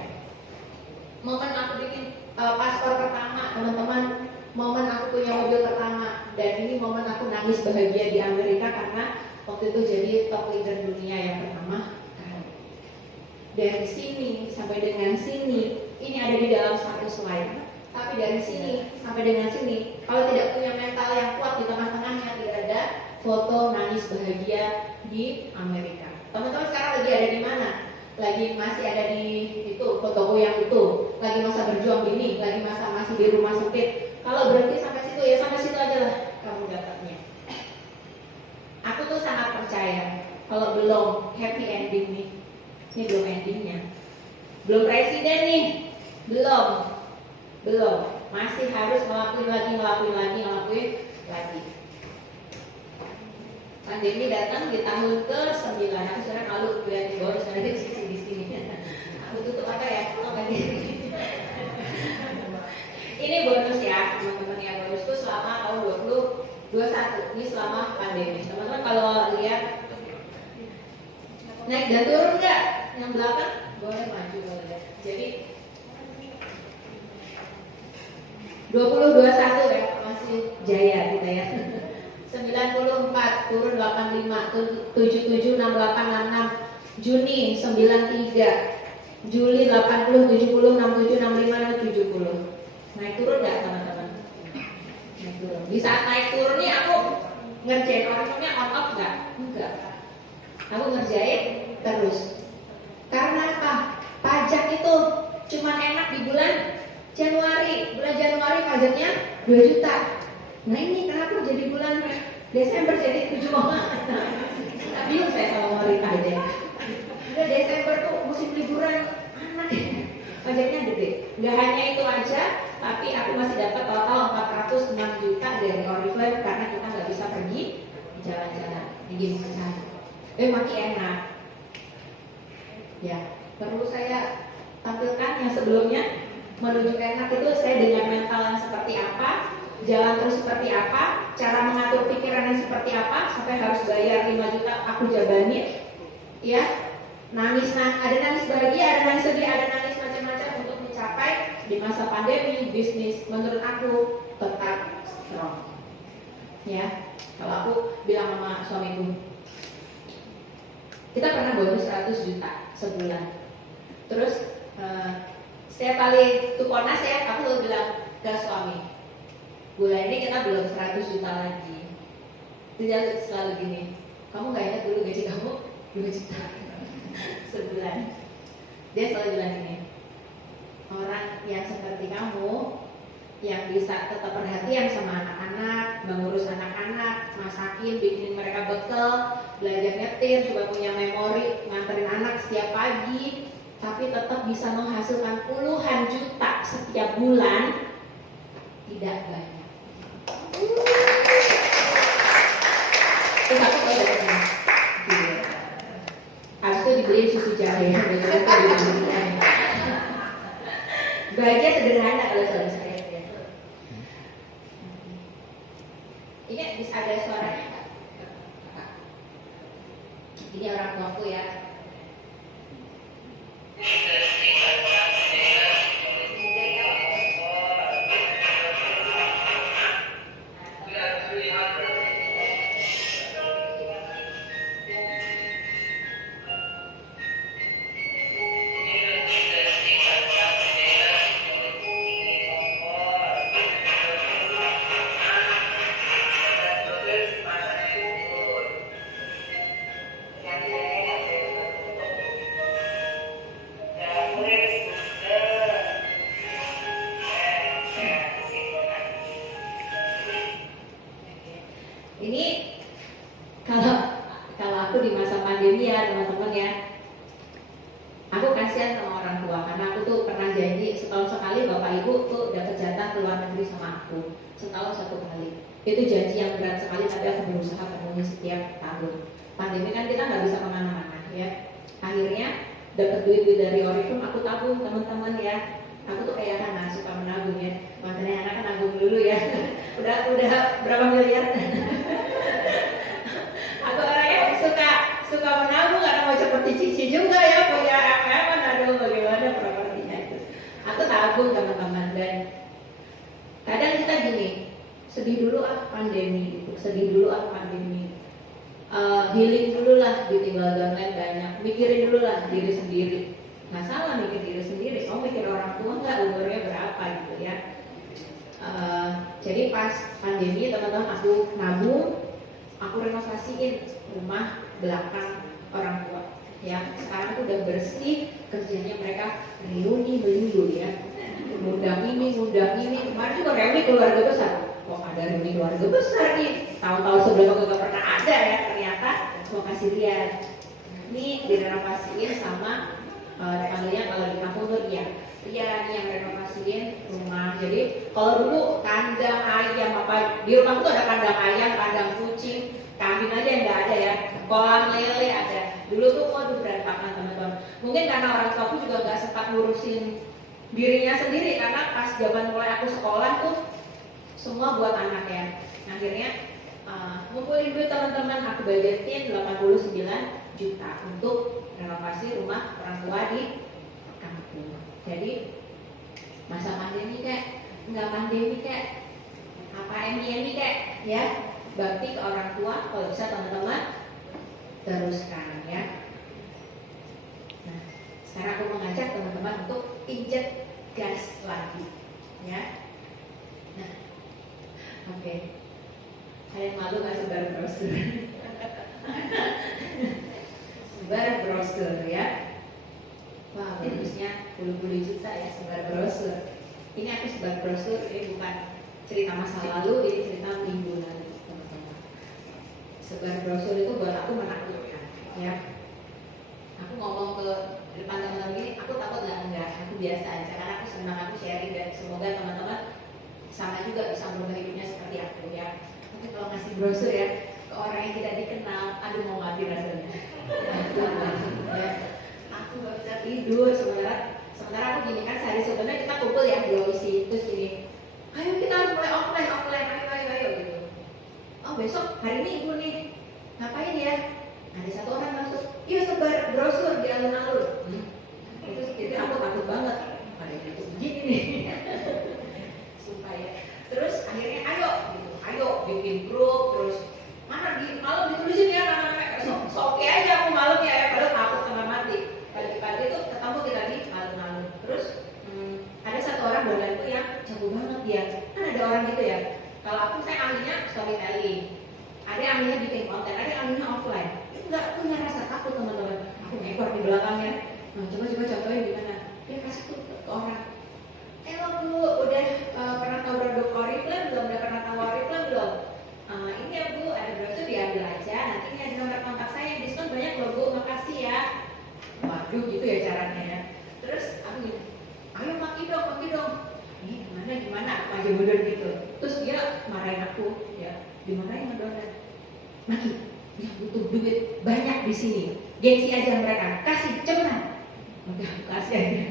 Momen aku bikin paspor pertama teman-teman, momen aku punya mobil pertama, dan ini momen aku nangis bahagia di Amerika karena waktu itu jadi top leader dunia yang pertama. Dari sini sampai dengan sini, ini ada di dalam satu slide. Tapi dari sini sampai dengan sini, kalau tidak punya mental yang kuat di tengah-tengahnya, tidak ada foto nangis bahagia di Amerika. Teman-teman sekarang lagi ada di mana? Lagi masih ada di itu fotoku yang itu, lagi masa berjuang ini, lagi masa masih di rumah sempit. Kalau berhenti sampai situ ya sampai situ aja lah kamu dapatnya. Aku tuh sangat percaya kalau belum happy ending nih, ini belum endingnya, belum presiden nih, belum, masih harus ngelakuin lagi. Pandemi datang di tahun ke-9. Aku sekarang kalau kuliah di bawah, sekarang di sini. Aku tutup apa ya? Ini bonus ya, teman-teman ya. Bonus itu selama tahun 2021. Ini selama pandemi. Teman-teman kalau lihat naik dan turun nggak? Yang belakang boleh maju boleh. Jadi 2021 ya, masih jaya kita ya. 94 turun 85, 77 68 66, Juni 93, Juli 80 70 67 65 70. Naik turun nggak teman-teman? Naik turun. Di saat naik turun nih aku ngerjain orangnya on off nggak? Enggak. Aku ngerjain terus. Karena apa? Pajak itu cuma enak di bulan Januari pajaknya 2 juta. Nah ini kenapa jadi bulan Desember jadi 7 juta? Bingung saya sama pemerintah aja. Udah musim liburan anak pajaknya gede. Nggak hanya itu aja, tapi aku masih dapat total 406 juta dari Oriflame karena kita nggak bisa pergi jalan-jalan. Ini gimana? Makin enak. Ya, perlu saya tampilkan yang sebelumnya. Menuju enak itu saya dengan mental yang seperti apa, jalan terus seperti apa, cara mengatur pikiran yang seperti apa, sampai harus bayar 5 juta aku jabanin, ya, ada nangis bahagia, ada nangis sedih, ada nangis macam-macam untuk mencapai di masa pandemi bisnis menurut aku tetap strong, ya. Kalau aku bilang sama suamiku, kita pernah bonus 100 juta sebulan, terus setiap kali tuponas ya, aku selalu bilang ke suami, bulan ini kita belum 100 juta lagi. Dia selalu gini, kamu gak ingat dulu gaji kamu 2 juta sebulan. Dia selalu bilang gini, orang yang seperti kamu yang bisa tetap perhatian sama anak-anak, mengurus anak-anak, masakin, bikinin mereka bekal, belajar nyetir, coba punya memori, nganterin anak setiap pagi, tapi tetap bisa menghasilkan puluhan juta setiap bulan, tidak banyak. Terus aku tahu dari harusnya dibeli susu jahe, bahagia sederhana kalau suami saya. Ini bisa ada suaranya nggak? Ini orang tuaku ya. Itu janji yang berat sekali, tapi aku berusaha penuhi setiap tahun. Pandemi kan kita nggak bisa kemana-mana ya. Akhirnya dapat duit dari Oriflame, aku tabung teman-teman ya. Aku tuh kayak anak suka menabung ya. Makanya anak kan nabung dulu ya. udah berapa miliar? Aku orangnya suka menabung karena mau seperti Cici juga ya, punya apa aduh bagaimana propertinya itu. Aku tabung teman-teman, dan kadang kita gini, sedih dulu pandemi itu, healing dulu lah, ditinggal downline banyak, mikirin dulu lah diri sendiri. Nggak salah mikir diri sendiri, kamu mikir orang tua nggak, umurnya berapa gitu ya. Jadi pas pandemi teman-teman aku nabung, aku renovasiin rumah belakang orang tua. Ya sekarang tuh udah bersih, kerjanya mereka reuni melulu ya, ngundang ini, kemarin juga reuni keluarga besar. Kok ada reuni keluarga besar nih, tahun-tahun sebelumnya gak pernah ada ya, ternyata mau kasih lihat. Ini direnovasiin sama rekannya kalau di kampung tuh ya. Iya nih yang renovasiin rumah. Jadi kalau dulu kandang ayam apa di rumah tuh ada kandang ayam, kandang kucing, kambing aja yang nggak ada ya. Kolam lele ada. Dulu tuh waduh berantakan teman-teman. Mungkin karena orang tua aku juga nggak sempat ngurusin dirinya sendiri, karena pas zaman mulai aku sekolah tuh semua buat anak ya. Akhirnya ngumpulin duit teman-teman, aku budgetin 89 juta untuk renovasi rumah orang tua di kampung. Jadi masa pandemi kayak nggak pandemi kayak apa ini kayak ya, bakti ke orang tua kalau bisa teman-teman teruskan ya. Nah sekarang aku mengajak teman-teman untuk injek gas lagi ya. Nah oke. Kalian malu nggak sebar brosur? Sebar brosur ya. Wah bagusnya puluh-puluh juta ya sebar brosur. Ini aku sebar brosur, ini bukan cerita masa lalu, ini cerita minggu lalu teman-teman. Sebar brosur itu buat aku menakutkan ya. Aku ngomong ke depan aku biasa aja karena aku senang, aku sharing dan semoga teman-teman sama juga bisa merubah hidupnya seperti aku ya. Tapi kalau ngasih brosur ya ke orang yang tidak dikenal, aduh mau mati rasanya. Ya. Aku gak bisa tidur sementara aku gini kan sehari sebenarnya kita kumpul ya di OIC terus gini, ayo kita harus mulai offline, ayo gitu. Oh besok hari ini ibu nih ngapain ya? Ada satu orang masuk, yuk sebar brosur di alun-alun. Itu jadi aku takut banget, ada yang itu begini nih. Sumpah ya. Terus akhirnya ayo bikin grup, terus mana di malam ditulisin ya nama-nama. Oke aja aku malam ya, padahal takut sama mati. Pagi-pagi itu ketemu kita di alun-alun. Terus ada satu orang dolan tuh yang jago banget dia. Kan ada orang gitu ya. Kalau aku saya ahlinya storytelling, ada yang ahlinya bikin konten, ada yang ahlinya offline. Itu nggak punya rasa takut teman-teman. Aku ngekor di belakangnya. Nah, coba contohin gimana? Dia kasih tuh ke orang. Bu, udah pernah tahu produk Oriflame belum? Udah pernah tahu Oriflame belum? Ini ya Bu, ada brosur diambil aja. Nanti ini ada nomor kontak saya yang diskon banyak loh Bu, makasih ya. Waduh, gitu ya caranya ya. Terus aku gini, ayo maki dong. Ini gimana? Maju mundur gitu. Terus dia marahin aku, ya. Dimarahin ngedonat. Maki, ya butuh duit banyak di sini. Gengsi aja mereka, kasih cepetan. Udah, kasih aja.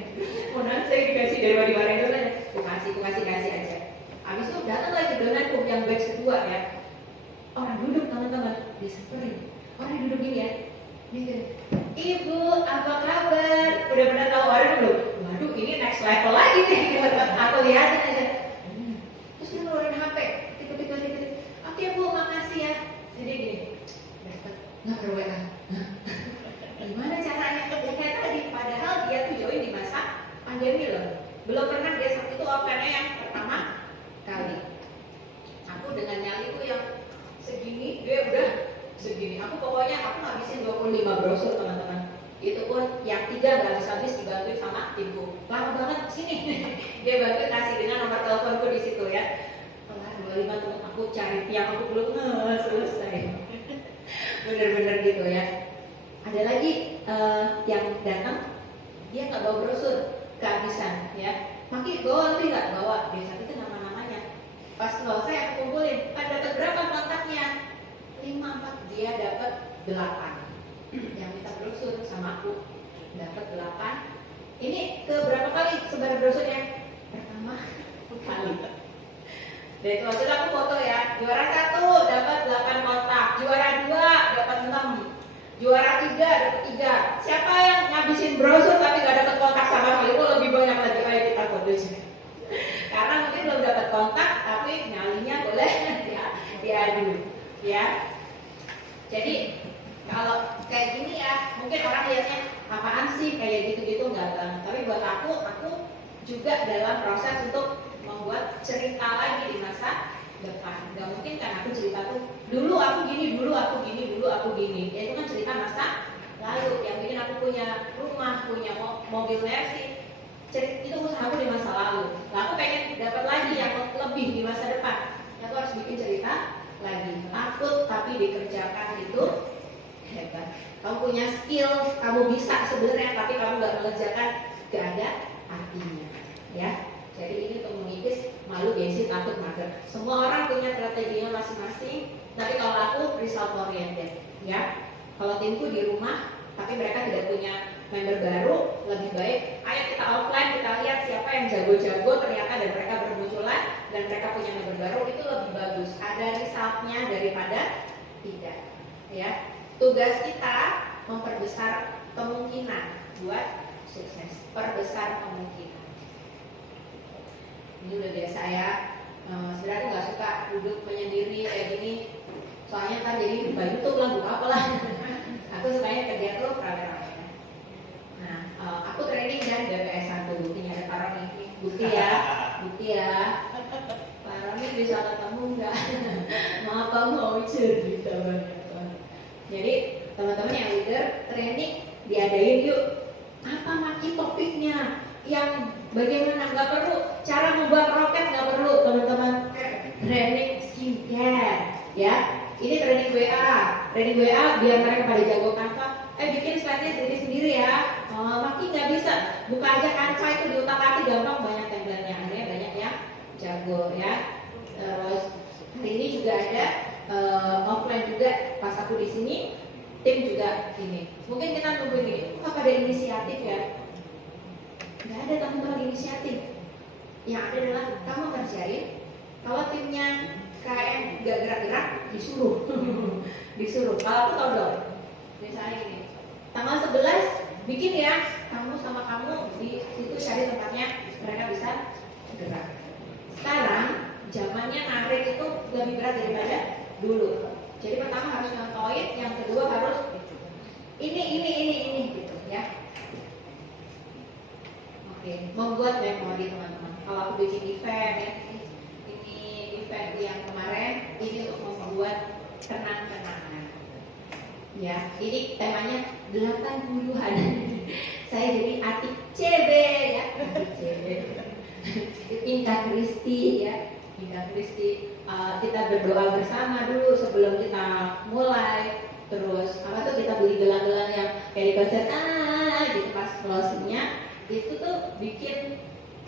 Mau nanti saya dikasih daripada dimarahin donat. Aku kasih aja. Habis itu datang lagi donat yang batch kedua ya. Orang duduk teman-teman, disamperin. Orang duduk gini ya. Gitu. Ibu, apa kabar? Udah pernah tahu orang belum? Waduh, ini next level lagi nih. Aku lihatin aja. Terus dia ngeluarin HP. Tipe. Oke Bu, makasih ya. Jadi gini. Dapat nggak per WA? Gimana caranya? Ya kayak tadi. Padahal dia tuh join di masa pandemi loh. Belum pernah dia saat itu offline-nya yang pertama kali. Aku dengan nyali tuh yang segini, dia udah segini. Aku ngabisin 25 brosur teman-teman. Itu pun yang 3 nggak habis dibantuin sama timku. Lama banget sini. Dia bantu kasih dengan nomor teleponku di situ ya. Kelar 25 teman aku cari tiap aku belum selesai. Bener-bener gitu ya. Ada lagi yang datang dia nggak bawa brosur, kehabisan ya. Maki bawa nanti nggak bawa. Dia saat itu nama-namanya. Pas selesai aku kumpulin, dapat berapa kontaknya? 5-4, dia dapat 8. Yang minta brosur sama aku dapat 8. Ini ke berapa kali sebar brosurnya? Pertama kali. Dan itu waktu aku foto ya. Juara 1 dapat 8 kontak, juara 2 dapat 6, juara 3 dapat 3. Siapa yang ngabisin brosur tapi nggak dapat kontak sama sekali? Itu lebih banyak lagi. Ayo kita foto aja. Karena mungkin belum dapat kontak, tapi nyalinya boleh diadu, ya. Jadi kalau kayak gini ya, mungkin orang lihatnya apaan sih kayak gitu-gitu nggak banget. Tapi buat aku juga dalam proses untuk membuat cerita lagi di masa depan. Gak mungkin kan aku cerita tuh dulu aku gini. Ya itu kan cerita masa lalu. Yang bikin aku punya rumah, punya mobil Mercy. Itu usaha aku di masa lalu. Nah, aku pengen dapat lagi yang lebih di masa depan. Aku harus bikin cerita lagi. Takut tapi dikerjakan itu hebat. Kamu punya skill, kamu bisa sebenarnya, tapi kamu nggak mengerjakan, gak ada artinya. Ya. Jadi ini untuk mengikis malu, gengsi, takut, mager. Semua orang punya strateginya masing-masing. Tapi kalau aku result oriented, ya. Kalau timku di rumah, tapi mereka tidak punya member baru, lebih baik ayo kita offline, kita lihat siapa yang jago-jago ternyata dan mereka bermunculan dan mereka punya member baru, itu lebih bagus. Ada resultnya daripada tidak. Ya, tugas kita memperbesar kemungkinan buat sukses, perbesar kemungkinan. Ini udah biasa ya. Sebenarnya aku nggak suka duduk menyendiri kayak gini, soalnya kan jadi buka YouTube lah, buka apalah. Aku sukanya kerja tuh rame-rame. Nah, aku training dan BPS 1, buktinya ada Pak Roni. Bukti ya. Pak Roni bisa ketemu nggak? Apa mau cerita banyak. Jadi teman-teman yang leader training diadain yuk. Apa Maki topiknya? Yang bagaimana, nggak perlu cara membuat roket, nggak perlu teman-teman. Training skincare, ya. Ini training WA biar mereka pada jago kantor. Bikin slide-nya sendiri-sendiri ya. Maki nggak bisa. buka aja Canva itu di utak-atik gampang, banyak template-nya, akhirnya banyak yang jago ya. Terus hari ini juga ada offline juga pas aku di sini, tim juga ini. Mungkin kita nunggu gini, apa ada inisiatif ya? Nggak ada teman-teman inisiatif. Yang ada adalah kamu kerjain. Kalau timnya KM nggak gerak-gerak, disuruh. Disuruh. Kalau aku tahu dong. Misalnya ini, tanggal 11 bikin ya, kamu sama kamu di situ cari tempatnya mereka bisa gerak. Sekarang zamannya narik itu lebih berat daripada dulu. Jadi pertama harus nyontoin, yang kedua harus ini gitu ya. Oke, membuat memori teman-teman. Kalau aku bikin event ya, ini event yang kemarin, ini untuk membuat kenang-kenangan. Ya, ini temanya 80-an. Saya jadi Atik CB ya, Atik CB. Indah Kristi ya, Indah Kristi. Kita berdoa bersama dulu sebelum kita mulai. Terus apa tuh, kita beli gelang-gelang yang kayak di konser gitu pas closingnya. Itu tuh bikin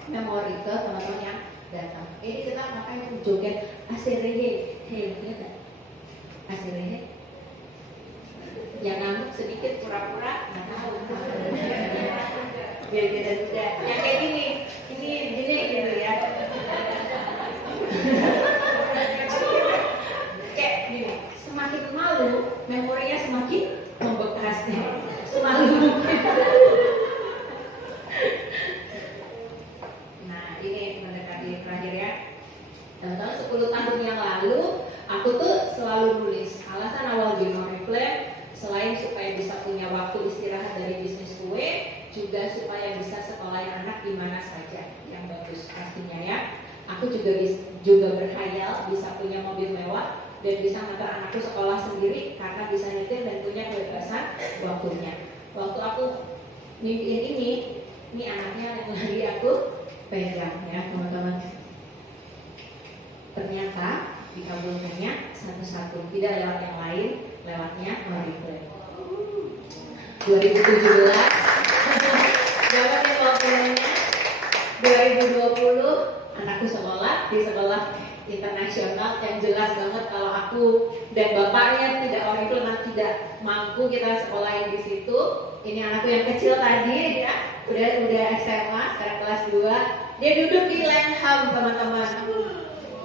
memori ke teman-teman yang datang. Ini kita makanya joget aserehe, ingat aserehe? Yang ngangguk sedikit pura-pura nggak tahu. Biar beda juga. Yang kayak gini, ini gitu ya. Kayak gini, semakin malu, memorinya semakin membekas. Semalu mungkin. Nah, ini mendekati terakhir ya. Teman-teman, 10 tahun yang lalu aku tuh selalu nulis alasan awal Gino Reflect selain supaya bisa punya waktu istirahat dari bisnis kue, juga supaya bisa sekolahin anak di mana saja yang bagus pastinya ya. Aku juga berkhayal bisa punya mobil mewah dan bisa ngantar anakku sekolah sendiri karena bisa nyetir dan punya kebebasan waktunya. Waktu aku mimpiin ini anaknya yang lagi aku pegang ya teman-teman. Ternyata dikabulkannya satu-satu, tidak lewat yang lain, lewatnya Oriflame. 2017 dapat waktunya. 2020 anakku sekolah di sekolah internasional yang jelas banget kalau aku dan bapaknya tidak Oriflame, tidak mampu kita sekolahin di situ. Ini anakku yang kecil tadi ya, udah SMA, sekarang kelas 2. Dia duduk di Lanham teman-teman.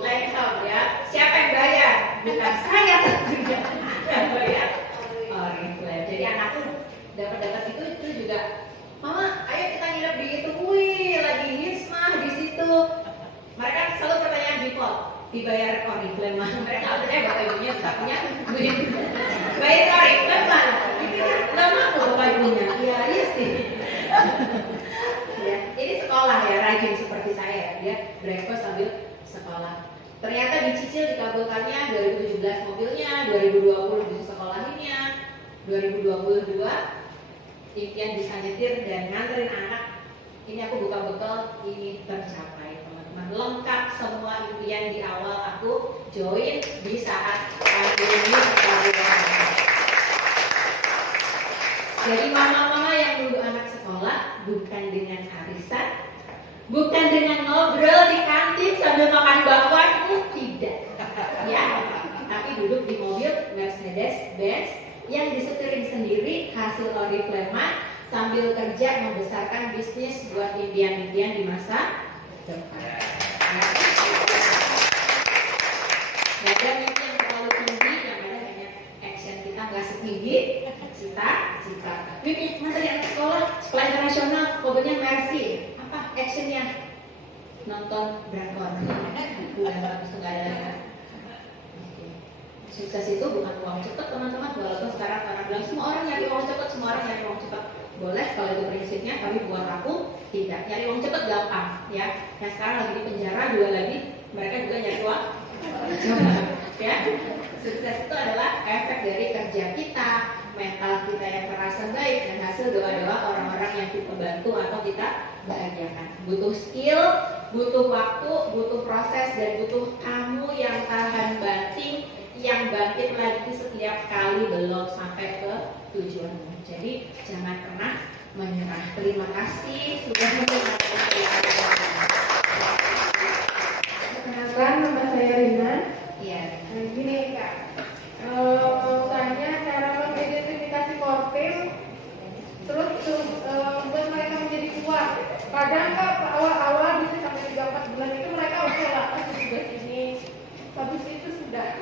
Lanham ya. Siapa yang bayar? Bukan saya tentunya. Yang bayar Oriflame. Jadi anakku dapat itu juga. Mama, ayo kita nginep di itu. Wih, lagi hits mah di situ. Mereka selalu pertanyaan default, dibayar Oriflame mah. Mereka bapak ibunya punya duit. Bayar Oriflame mah. Nggak mampu bapak ibunya. Iya sih. Ya, ini sekolah ya, rajin seperti saya. Dia breakfast sambil sekolah. Ternyata dicicil dikabulkannya 2017 mobilnya, 2020 bisa sekolahinnya, 2022 impian bisa nyetir dan nganterin anak. Ini aku buka bekal, ini tercapai teman-teman. Lengkap semua impian di awal aku join di saat pandemi tercapai. Jadi mama-mama yang dulu anak sekolah bukan dengan arisan, bukan dengan ngobrol di kantin sambil makan bakwan, tidak, ya. Tapi duduk di mobil Mercedes-Benz yang disetirin sendiri hasil Oriflame sambil kerja membesarkan bisnis buat impian-impian di masa depan. Gak ada mimpi yang terlalu tinggi, yang ada hanya action kita nggak setinggi cita-cita. Mimpi menteri anak sekolah internasional, pokoknya Mercy. Apa actionnya? Nonton drakor. Udah bagus tuh, nggak ada. Sukses itu bukan uang cepat teman-teman. Walaupun sekarang orang bilang semua orang nyari uang cepat, semua orang nyari uang cepat. Boleh kalau itu prinsipnya, tapi buat aku tidak. Nyari uang cepat gampang, ya. Yang sekarang lagi di penjara juga lagi, mereka juga nyari uang. Ya, sukses itu adalah efek dari kerja kita, mental kita yang terasa baik, dan hasil doa-doa orang-orang yang kita bantu atau kita bahagiakan. Butuh skill, butuh waktu, butuh proses, dan butuh kamu yang tahan banting, yang bangkit lagi setiap kali belum sampai ke tujuanmu. Jadi jangan pernah menyerah. Terima kasih sudah mendengarkan saya. Perkenalkan, nama saya Rina. Iya. Gini Kak, tanya cara mengidentifikasi core team, terus buat mereka menjadi kuat. Kadang Kak awal-awal bisa sampai 3-4 bulan itu mereka oke lah, sudah sini, habis itu sudah.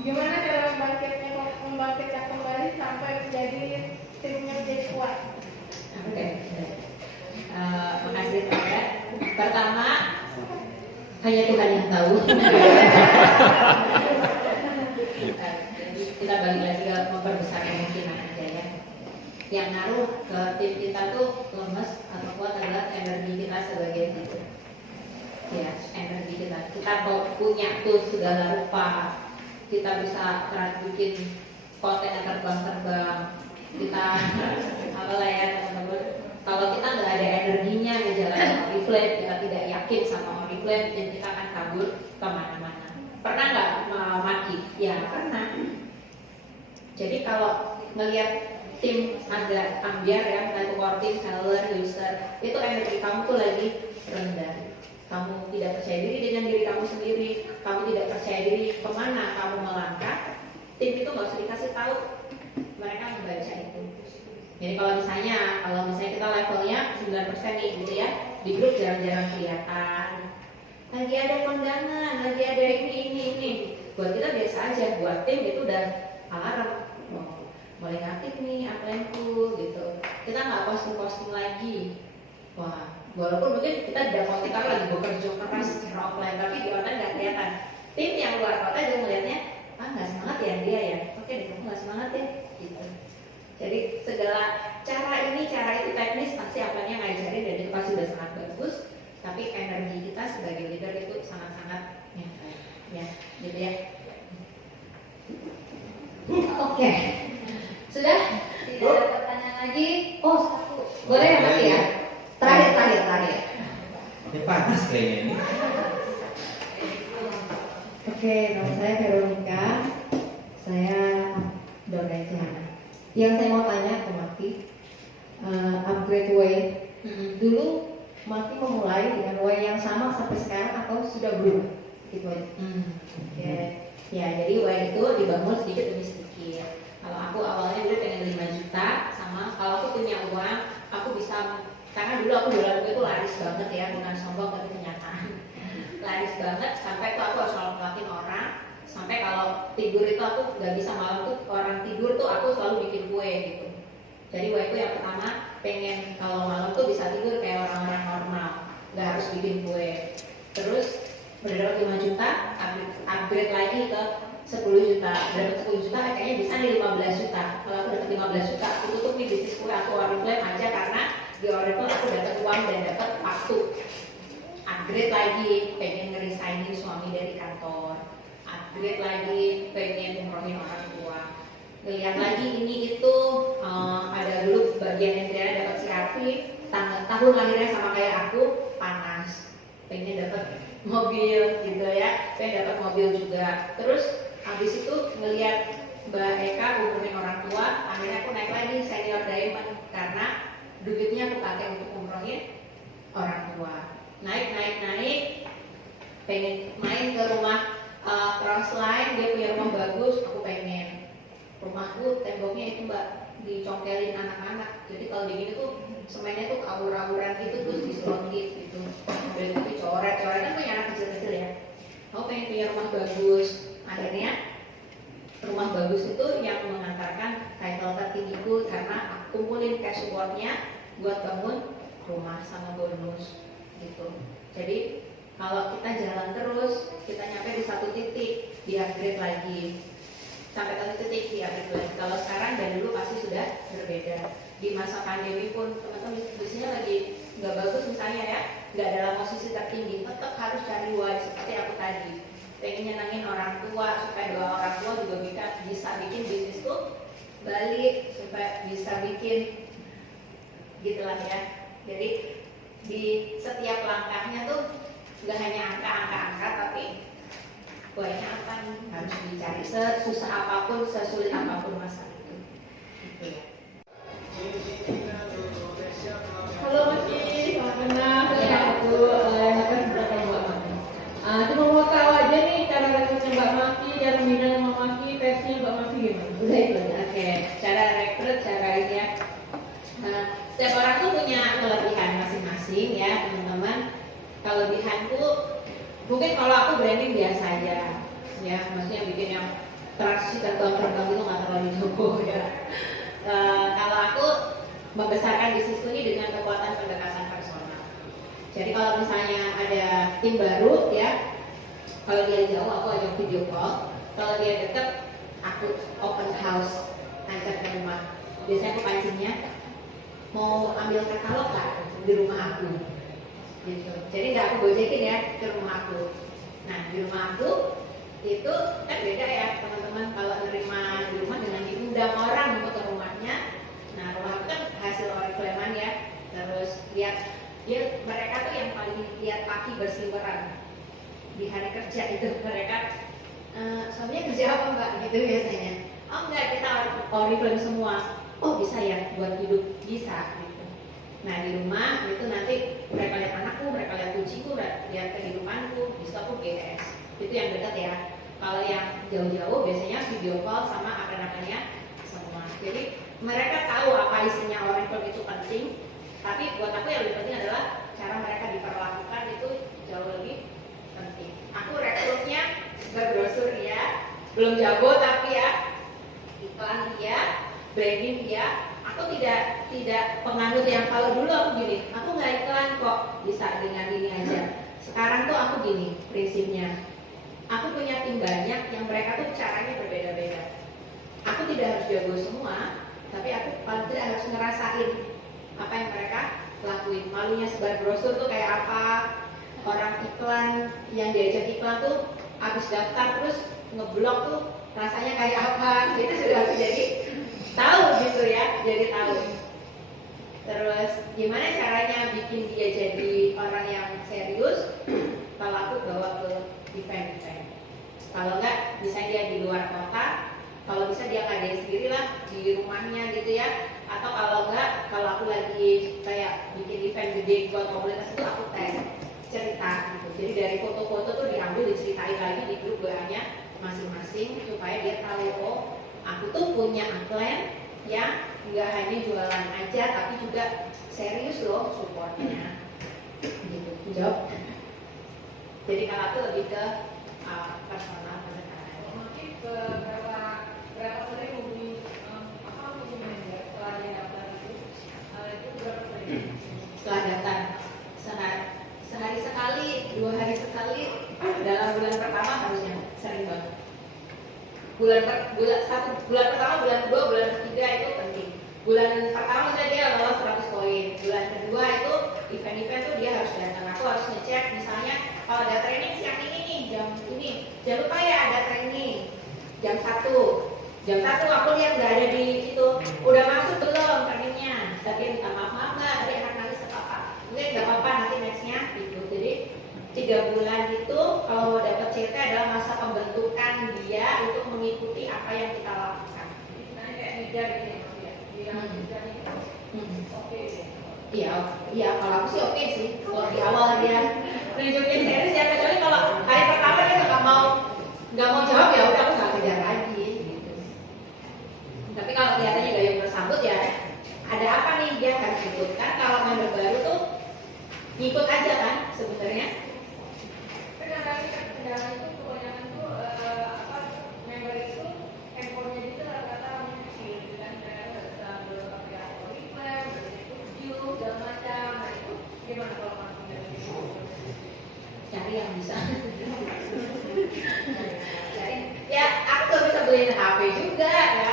Gimana cara membangkitkan kembali sampai menjadi timnya menjadi kuat? Oke. Makasih Tanda. Pertama, hanya Tuhan yang tahu. Jadi kita balik lagi ke memperbesar kemungkinan aja ya. Yang ngaruh ke tim kita tuh lemes atau kuat adalah energi kita sebagai tim. Ya, energi kita. Kita punya tuh segala rupa. Kita bisa bikin konten yang terbang-terbang. Kita apa lah ya teman-teman. Kalau kita nggak ada energinya ngejalanin Oriflame, kita tidak yakin sama Oriflame, dan kita akan kabur kemana-mana. Pernah nggak mati? Ya pernah. Jadi kalau ngelihat tim ada ambiar ya, entah core team, seller, user, itu energi kamu tuh lagi rendah. Kamu tidak percaya diri dengan diri kamu sendiri, kamu tidak percaya diri kemana kamu melangkah. Tim itu nggak usah dikasih tahu, mereka membaca itu. Jadi kalau misalnya kita levelnya 9% nih gitu ya, di grup jarang-jarang kelihatan. Lagi ada kondangan, lagi ada ini. Buat kita biasa aja, buat tim itu udah alarm. Mulai aktif nih upline-ku gitu. Kita nggak posting lagi. Wah, walaupun mungkin kita tidak posting tapi lagi bekerja keras secara offline, tapi di online nggak kelihatan. Tim yang luar kota juga melihatnya, nggak semangat ya dia ya. Oke deh, kamu nggak semangat ya, gitu. Jadi segala cara itu teknis pasti apanya ngajarin dan itu pasti udah sangat bagus. Tapi energi kita sebagai leader itu sangat-sangat ya, gitu ya. Oke. Sudah? Tidak ada pertanyaan lagi? Oh, satu. Boleh ya Mas ya? Terakhir. Ini panas kayaknya ini. Oke, nama saya Veronica. Saya Doreja. Yang saya mau tanya ke Mati, upgrade way. Dulu Mati memulai dengan way yang sama sampai sekarang atau sudah berubah? Gitu aja. Oke. Ya, jadi way itu dibangun sedikit demi sedikit. Kalau aku awalnya dulu pengen 5 juta, sama kalau aku punya uang, aku bisa, karena dulu aku jualan itu laris banget ya, bukan sombong tapi kenyataan. Laris banget, sampai tuh aku harus ngelakuin orang, sampai kalau tidur itu aku nggak bisa malam tuh, orang tidur tuh aku selalu bikin kue gitu. Jadi kue itu yang pertama, pengen kalau malam tuh bisa tidur kayak orang-orang normal, nggak harus bikin kue. Terus berdapat 5 juta, upgrade lagi ke 10 juta, dapat 10 juta kayaknya bisa nih 15 juta. Kalau aku dapat 15 juta, aku tutup nih bisnisku, aku Oriflame aja karena di Oriflame aku dapat uang dan dapat waktu. Upgrade lagi, pengen ngeresignin suami dari kantor. Upgrade lagi, pengen umrohin orang tua. Lihat lagi ini itu ada dulu bagian yang dapat CRV, tahun lahirnya sama kayak aku, panas. Pengen dapat mobil gitu ya, pengen dapat mobil juga. Terus habis itu ngelihat Mbak Eka umrohin orang tua, akhirnya aku naik lagi senior diamond karena duitnya aku pakai untuk umrohin orang tua. Naik, pengen main ke rumah Crossline, dia punya rumah bagus, aku pengen. Rumahku temboknya itu Mbak dicongkelin anak-anak, jadi kalau begini tuh semennya tuh awur-awuran gitu, terus diselondit gitu, dan itu dicoret-coret, kan punya anak kecil-kecil ya. Aku pengen punya rumah bagus. Akhirnya rumah bagus itu yang mengantarkan title tertinggiku karena aku kumpulin cash reward-nya buat bangun rumah sama bonus gitu. Jadi kalau kita jalan terus, kita nyampe di satu titik, di upgrade lagi. Sampai satu titik di upgrade lagi. Kalau sekarang dan dulu pasti sudah berbeda. Di masa pandemi pun teman-teman bisnisnya lagi nggak bagus misalnya ya, nggak dalam posisi tertinggi, tetap harus cari why seperti aku tadi. Pengen nyenangin orang tua supaya dua orang tua juga bisa bikin bisnisku balik, supaya bisa bikin gitulah ya. Jadi di setiap langkahnya tuh nggak hanya angka-angka tapi banyak apa nih harus dicari, sesusah apapun, sesulit apapun masalah itu gitu ya. Setiap orang tuh punya kelebihan masing-masing ya teman-teman. Kelebihanku mungkin kalau aku branding biasa aja ya, maksudnya bikin yang transisi terbang-terbang itu nggak terlalu jago ya. Kalau aku membesarkan bisnisku ini dengan kekuatan pendekatan personal. Jadi kalau misalnya ada tim baru ya, kalau dia jauh aku ajak video call, kalau dia deket aku open house, ajak ke rumah. Biasanya aku pancingnya mau ambil katalog nggak di rumah aku, gitu. Jadi nggak aku gojekin ya ke rumah aku. Nah di rumah aku itu kan beda ya teman-teman, kalau nerima di rumah dengan diundang orang untuk ke rumahnya. Nah rumah aku kan hasil oriflame ya, terus lihat dia, mereka tuh yang paling lihat kaki berseliweran di hari kerja itu mereka suaminya kerja apa mbak gitu biasanya. Oh enggak, kita oriflame semua. Oh bisa ya buat hidup, bisa gitu. Nah di rumah itu nanti mereka lihat anakku, mereka lihat kucingku, lihat kehidupanku, bisa aku GS. Itu yang dekat ya. Kalau yang jauh-jauh biasanya video call sama akan-akannya semua. Jadi mereka tahu apa isinya oriflame itu penting. Tapi buat aku yang lebih penting adalah cara mereka diperlakukan itu jauh lebih penting. Aku rekrutnya berbrosur ya, belum jago tapi ya iklan dia, branding dia. Aku tidak penganut yang kalau dulu aku gini, aku nggak iklan kok bisa dengan ini aja. Sekarang tuh aku gini prinsipnya. Aku punya tim banyak yang mereka tuh caranya berbeda-beda. Aku tidak harus jago semua, tapi aku paling tidak harus ngerasain apa yang mereka lakuin. Malunya sebar brosur tuh kayak apa, orang iklan yang diajak iklan tuh habis daftar terus ngeblok tuh rasanya kayak apa, gitu sudah aku jadi tahu gitu ya, jadi tahu. Terus gimana caranya bikin dia jadi orang yang serius? Kalau aku bawa ke event-event. Kalau enggak, bisa dia di luar kota. Kalau bisa dia ngadain sendiri lah di rumahnya gitu ya. Atau kalau enggak, kalau aku lagi kayak bikin event gede buat komunitas itu aku tes cerita gitu. Jadi dari foto-foto tuh diambil, diceritain lagi di grup WA-nya masing-masing supaya dia tahu, oh aku tuh punya upline yang nggak hanya jualan aja tapi juga serius loh supportnya gitu. Jawab. Jadi kalau aku lebih ke personal pendekatan. Mungkin berapa sering hubungi manajer setelah dia daftar itu berapa sering? Setelah daftar sehari sekali, 2 hari sekali, dalam bulan pertama harusnya sering banget. Bulan pertama, bulan kedua, bulan ketiga itu penting. Bulan pertama misalnya dia lolos 100 poin. Bulan kedua itu event-event tuh dia harus datang. Aku harus ngecek misalnya kalau ada training siang ini nih, jam ini. Jangan lupa ya ada training jam 1. Jam 1 aku lihat nggak ada di situ. Udah masuk belum trainingnya? Tapi minta maaf nggak, tadi anak nangis apa? Mungkin nggak apa-apa, nanti nextnya gitu. Jadi 3 bulan itu kalau dapat CT adalah masa pembentukan dia untuk mengikuti apa yang kita lakukan. Jadi sebenarnya kayak ngejar gitu ya, yang ngejar ini oke. Iya, kalau aku sih oke sih. Kalau di awal dia nunjukin serius ya, kecuali kalau hari pertama dia nggak mau jawab ya udah aku nggak kejar lagi gitu. Tapi kalau kelihatannya gayung bersambut ya ada apa nih dia harus ikut. Kan kalau member baru tuh ngikut aja kan sebenarnya. Kendala itu kebanyakan tuh member itu handphonenya itu rata-rata kecil, kan mereka belum pakai oriflame, itu segala macam. Nah itu gimana kalau kamu Cari yang bisa. Cari. Ya aku tuh bisa beliin HP juga ya.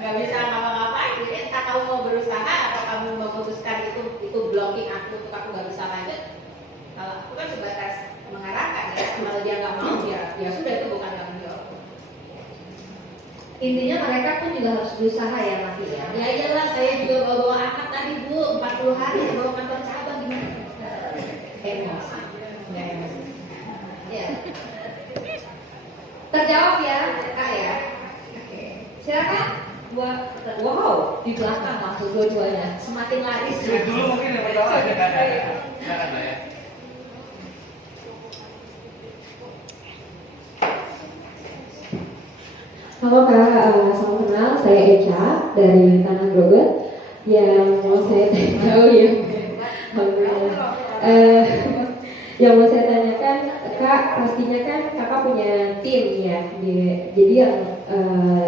Nggak bisa ngapa-ngapain. Jadi entah kamu mau berusaha atau kamu memutuskan itu blocking aku untuk aku nggak bisa lanjut. Kalau aku kan sebatas mengarahkan ya. Kalau dia nggak mau ya sudah, itu bukan tanggung jawab. Intinya mereka pun juga harus berusaha ya Mati ya. Ya iyalah, saya juga bawa anak tadi Bu 40 hari bawa kantor cabang gimana? Emosi. Nggak emosi. Ya. Terjawab ya Kak ya. Oke. Silakan. Wow, di belakang langsung dua-duanya. Semakin laris. Dulu mungkin yang pertama. Silakan Mbak ya. Halo Kak, salam kenal, saya Echa dari Tanah Grogan. Yang mau saya tahu ya, alhamdulillah. Yang mau saya tanyakan, Kak, pastinya kan Kakak punya tim ya. Jadi yang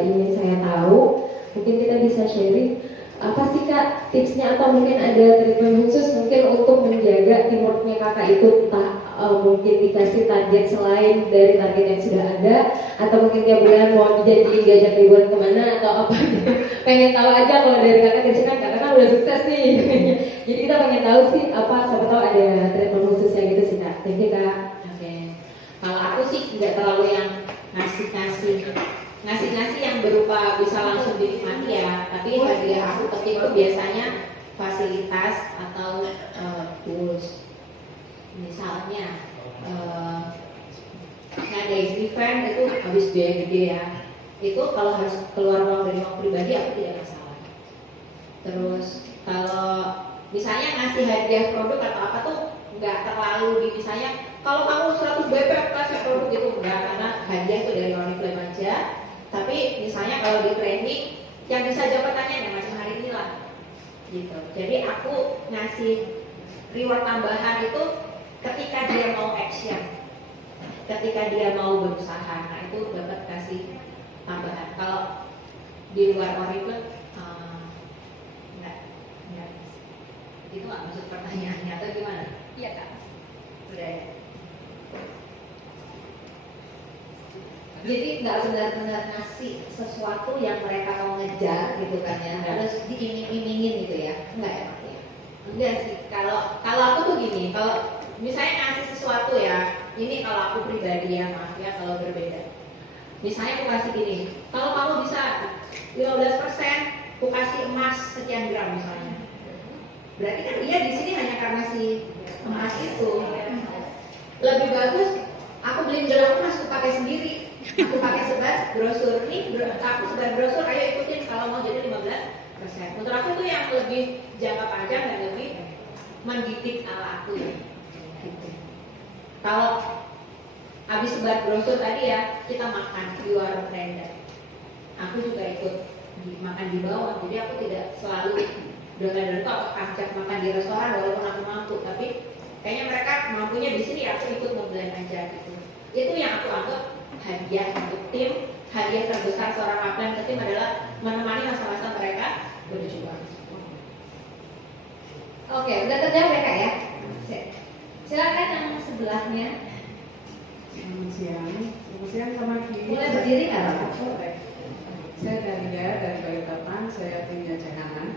ingin saya tahu, mungkin kita bisa sharing apa sih Kak tipsnya, atau mungkin ada treatment khusus mungkin untuk menjaga teamworknya Kakak itu, entah mungkin dikasih target selain dari target yang sudah ada, atau mungkin tiap bulan mau diajak liburan kemana atau apa gitu. Pengen tahu aja kalau dari Kakak kerja kan Kakak kan udah sukses nih. Jadi kita pengen tahu sih apa, siapa tahu ada treatment khususnya gitu sih Kak. Thank you Kak. Oke. Kalau aku sih nggak terlalu yang ngasih yang berupa bisa langsung dinikmati ya, tapi hadiah aku ke tim itu biasanya fasilitas atau tools. Misalnya ngadain event itu habis biaya gede ya, itu kalau harus keluar uang dari uang pribadi aku tidak masalah. Terus kalau misalnya ngasih hadiah produk atau apa tuh nggak terlalu misalnya kalau kamu 100 BP kasih produk itu enggak, karena hadiah itu dari Oriflame aja. Tapi misalnya kalau di training yang bisa jawab pertanyaan yang macam hari ini lah gitu. Jadi aku ngasih reward tambahan itu ketika dia mau action, ketika dia mau berusaha, nah itu dapat kasih tambahan. Kalau di luar Oriflame enggak. Itu nggak maksud pertanyaannya atau gimana? Iya Kak. Udah. Jadi nggak benar-benar ngasih sesuatu yang mereka mau ngejar gitu kan ya, harus diiming-imingin gitu ya, enggak ya Pak ya? Enggak sih, kalau aku tuh gini, kalau misalnya ngasih sesuatu ya, ini kalau aku pribadi ya, maaf ya kalau berbeda. Misalnya aku kasih gini, kalau kamu bisa 15%, aku kasih emas sekian gram misalnya. Berarti kan dia di sini hanya karena si emas itu. Lebih bagus aku beliin gelang emas, aku pakai sendiri. Aku pakai sebar brosur nih, aku sebar brosur, ayo ikutin kalau mau jadi 15%. Menurut aku itu yang lebih jangka panjang dan lebih mendidik ala aku ya. Gitu. Kalau habis sebar brosur tadi ya, kita makan di warung Brenda. Aku juga ikut makan di bawah, jadi aku tidak selalu dengan itu aku ajak makan di restoran walaupun aku mampu, tapi kayaknya mereka mampunya di sini, aku ikut ngeblend aja gitu. Itu yang aku anggap hadiah untuk tim. Hadiah terbesar seorang upline ke tim adalah menemani masa-masa mereka berjuang. Oke, udah terjawab ya Kak ya? Silakan yang sebelahnya. Selamat siang sama Ki. Mulai berdiri nggak Pak? Saya Dalia dari Balikpapan, saya punya Cehanan.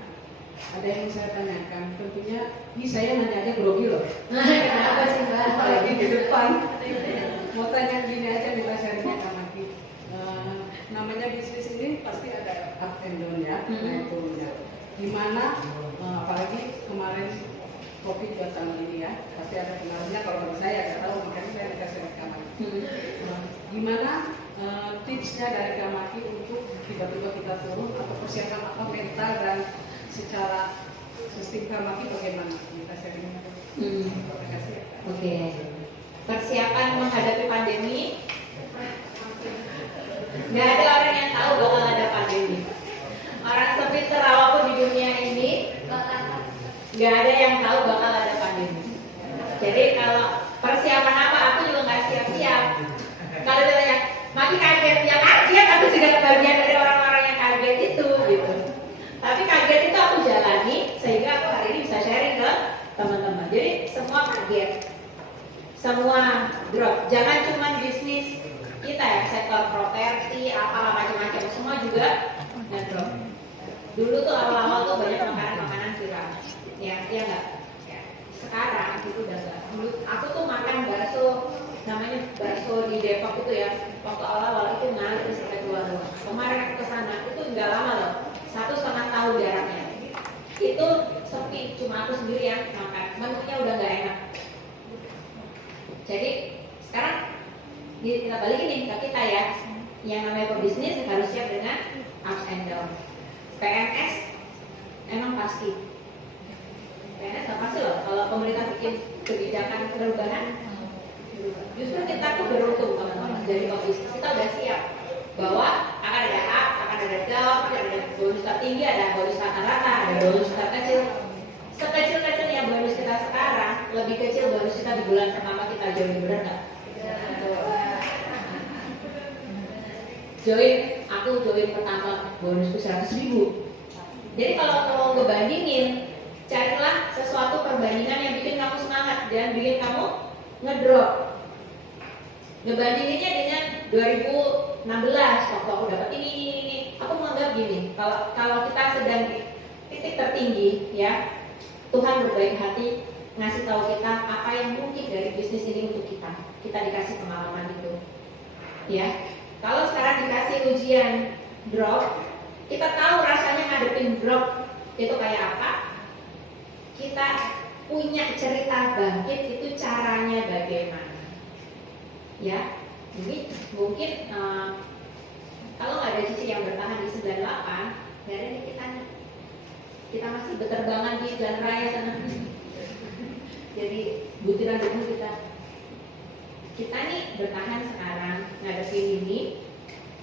Ada yang saya tanyakan, tentunya ini saya nanya aja grogi loh. Nah, kenapa sih Mbak? Apalagi di depan. Mau tanya gini aja, minta sharingnya sama Ki. Namanya bisnis ini pasti ada up and down ya, naik turunnya. Dimana apalagi kemarin COVID datang ini ya, pasti ada pengaruhnya. Kalau bagi saya nggak tahu, makanya saya dikasih rekaman. Gimana tipsnya dari Kamaki untuk tiba-tiba kita turun atau persiapan apa mental dan secara sistem Kamaki bagaimana? Kita sharing. Terima kasih. Oke. Persiapan menghadapi pandemi. Nggak ada orang yang tahu bakal ada pandemi. Orang sepinter apapun di dunia ini, nggak ada yang tahu bakal ada pandemi. Jadi kalau persiapan apa, aku juga nggak siap-siap. Kalau ditanya, makin kaget ya kaget, aku juga bagian dari orang-orang yang kaget itu, gitu. Tapi kaget itu aku jalani sehingga aku hari ini bisa sharing ke teman-teman. Jadi semua kaget, semua drop. Jangan cuma bisnis kita ya, sektor properti, apalah macam-macam, semua juga ngedrop. Dulu tuh awal-awal tuh banyak makanan-makanan viral, ya nggak. Ya. Sekarang itu udah nggak. Dulu aku tuh makan bakso, namanya bakso di Depok itu ya. Waktu awal-awal itu ngalir sampai keluar rumah. Kemarin aku kesana itu nggak lama loh, 1,5 tahun jaraknya. Itu sepi, cuma aku sendiri yang makan. Menunya udah nggak enak. Jadi sekarang kita balikin nih ke kita ya, yang namanya pebisnis harus siap dengan ups and down. PNS emang pasti, PNS nggak pasti loh. Kalau pemerintah bikin kebijakan perubahan, justru kita tuh beruntung teman-teman dari pebisnis. Kita udah siap bahwa akan ada ups, akan ada down, ada bonus tertinggi, ada bonus rata-rata, ada bonus terkecil. Sekecil-kecilnya bonus kita sekarang, lebih kecil bonus kita di bulan pertama kita join, benar nggak? Aku join pertama bonusku 100.000. Jadi kalau mau ngebandingin, carilah sesuatu perbandingan yang bikin kamu semangat dan bikin kamu ngedrop. Ngebandinginnya dengan 2016 waktu aku dapat ini. Aku menganggap gini, kalau kita sedang di titik tertinggi, ya Tuhan berbaik hati ngasih tahu kita apa yang mungkin dari bisnis ini untuk kita. Kita dikasih pengalaman itu, ya. Kalau sekarang dikasih ujian drop, kita tahu rasanya ngadepin drop itu kayak apa. Kita punya cerita bangkit itu caranya bagaimana, ya. Jadi mungkin kalau nggak ada Cici yang bertahan di 98, ya ini kita masih berterbangan di jalan raya sana. Jadi butiran debu kita nih bertahan sekarang ngadepin ini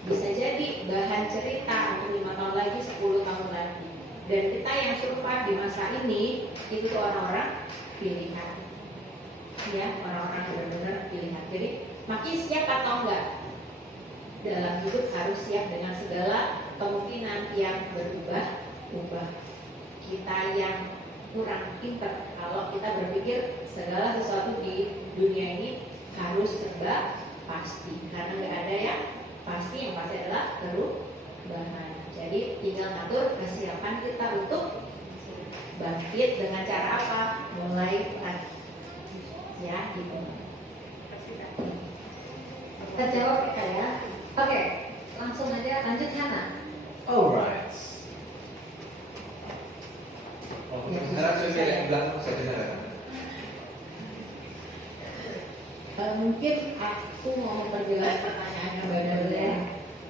bisa jadi bahan cerita untuk 5 tahun lagi, 10 tahun lagi. Dan kita yang survive di masa ini itu orang-orang pilihan, ya, orang-orang benar-benar pilihan. Jadi makin siap atau enggak dalam hidup harus siap dengan segala kemungkinan yang berubah-ubah. Kita yang kurang pintar kalau kita berpikir segala sesuatu di dunia ini harus serba pasti, karena nggak ada yang pasti, yang pasti adalah perubahan. Jadi tinggal ngatur kesiapan kita untuk bangkit dengan cara apa? Mulai lagi, ya gitu. Terjawab ya. Oke, langsung aja lanjut Hana. Alright. Oh, sekarang saya yang belakang saya dengar. Mungkin aku mau memperjelas pertanyaannya Mbak Darul ya.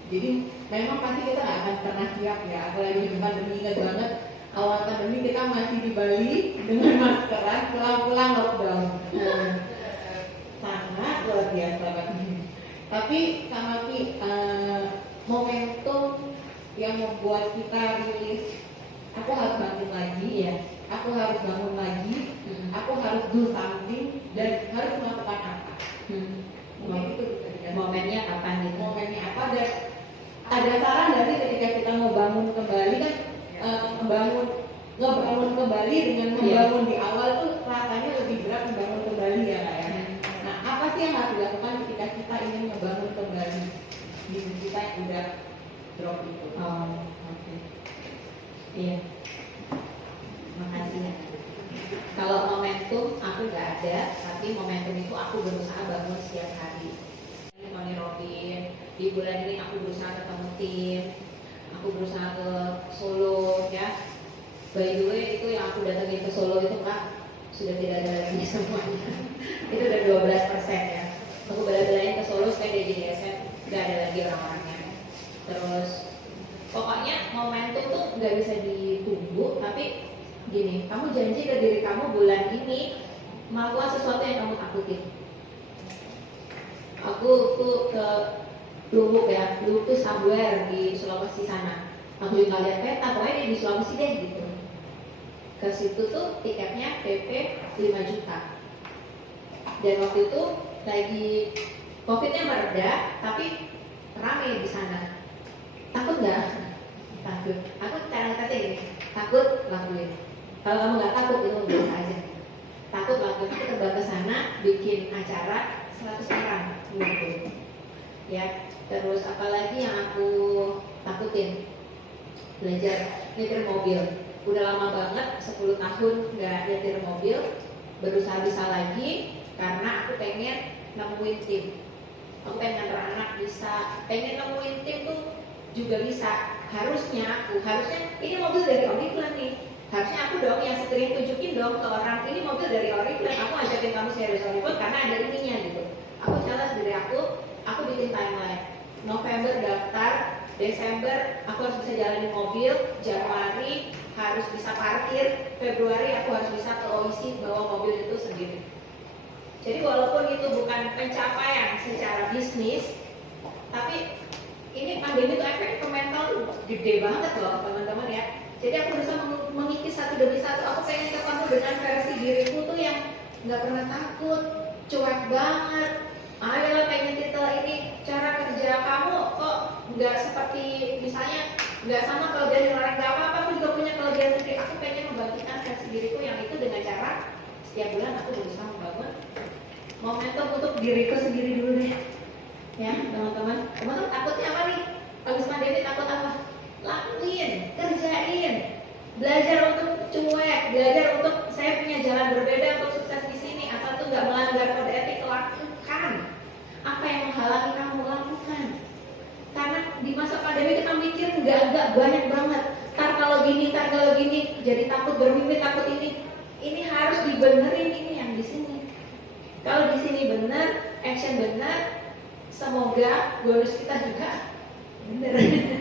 Jadi memang pasti kita nggak akan pernah siap ya. Apalagi di pandemi, ingat banget awal pandemi kita masih di Bali dengan maskeran, pulang-pulang lockdown. Sangat luar biasa banget. Tapi sama Ki, momentum yang membuat kita rilis, aku harus bangun lagi ya. Aku harus bangun lagi. Aku harus do something dan harus melakukan apa. Mungkin itu Momennya kapan gitu? momennya apa, dan ada saran dari ketika kita mau bangun kembali kan, ngebangun kembali dengan membangun di awal tuh rasanya lebih berat membangun kembali ya Kak ya. Nah apa sih yang harus dilakukan ketika kita ingin membangun kembali bisnis kita yang udah drop itu? Oke. Iya. Makasih ya. Kalau momentum aku nggak ada, tapi momentum itu aku berusaha bangun setiap hari. Tony Robin, di bulan ini aku berusaha ketemu tim, aku berusaha ke Solo ya. By the way itu yang aku datangin ke Solo itu Kak sudah tidak ada lagi semuanya. Itu udah 12% ya. Aku bela-belain ke Solo supaya dia jadi SM, nggak ada lagi orang-orangnya. Terus pokoknya momentum tuh nggak bisa ditunggu, tapi gini, kamu janji ke diri kamu bulan ini melakukan sesuatu yang kamu takutin. Aku tuh ke Luwuk ya, Luwuk tuh somewhere di Sulawesi sana. Aku juga lihat peta, pokoknya di Sulawesi deh gitu. Ke situ tuh tiketnya PP 5 juta. Dan waktu itu lagi COVID-nya mereda, tapi rame di sana. Takut nggak? Takut. Aku cara kasih gini, takut lakuin. Kalau kamu nggak takut itu biasa aja. Takut lakuin, aku terbang ke sana, bikin acara 100 orang gitu. Ya, terus apalagi yang aku takutin? Belajar nyetir mobil. Udah lama banget, 10 tahun nggak nyetir mobil. Berusaha bisa lagi karena aku pengen nemuin tim. Aku pengen nganter anak bisa, pengen nemuin tim tuh juga bisa. Harusnya ini mobil dari Oriflame nih. Harusnya aku dong yang screen tunjukin dong ke orang, ini mobil dari Oriflame. Aku ajakin kamu series Oriflame karena ada ininya gitu. Aku challenge diri aku bikin timeline. November daftar, Desember aku harus bisa jalanin mobil, Januari harus bisa parkir, Februari aku harus bisa ke OIC bawa mobil itu sendiri. Jadi walaupun itu bukan pencapaian secara bisnis, tapi ini pandemi itu efek ke mental tuh gede banget loh teman-teman ya. Jadi aku berusaha mengikis satu demi satu. Aku pengen ketemu dengan versi diriku tuh yang nggak pernah takut, cuek banget. Ayolah pengen titel ini cara kerja kamu kok nggak seperti misalnya nggak sama kelebihan orang, nggak apa-apa, aku juga punya kelebihan sendiri. Aku pengen membangkitkan versi diriku yang itu dengan cara setiap bulan aku berusaha membangun momentum untuk diriku sendiri dulu deh. Ya teman-teman, teman-teman takutnya apa nih? Habis pandemi takut apa? Lakuin, kerjain, belajar untuk cuek, belajar untuk saya punya jalan berbeda untuk sukses di sini. Asal tuh nggak melanggar kode etik, lakukan. Apa yang menghalangi kamu lakukan? Karena di masa pandemi kita mikir nggak banyak banget. Tar kalau gini, jadi takut bermimpi, takut ini. Ini harus dibenerin ini yang di sini. Kalau di sini benar, action benar, semoga bonus kita juga benar.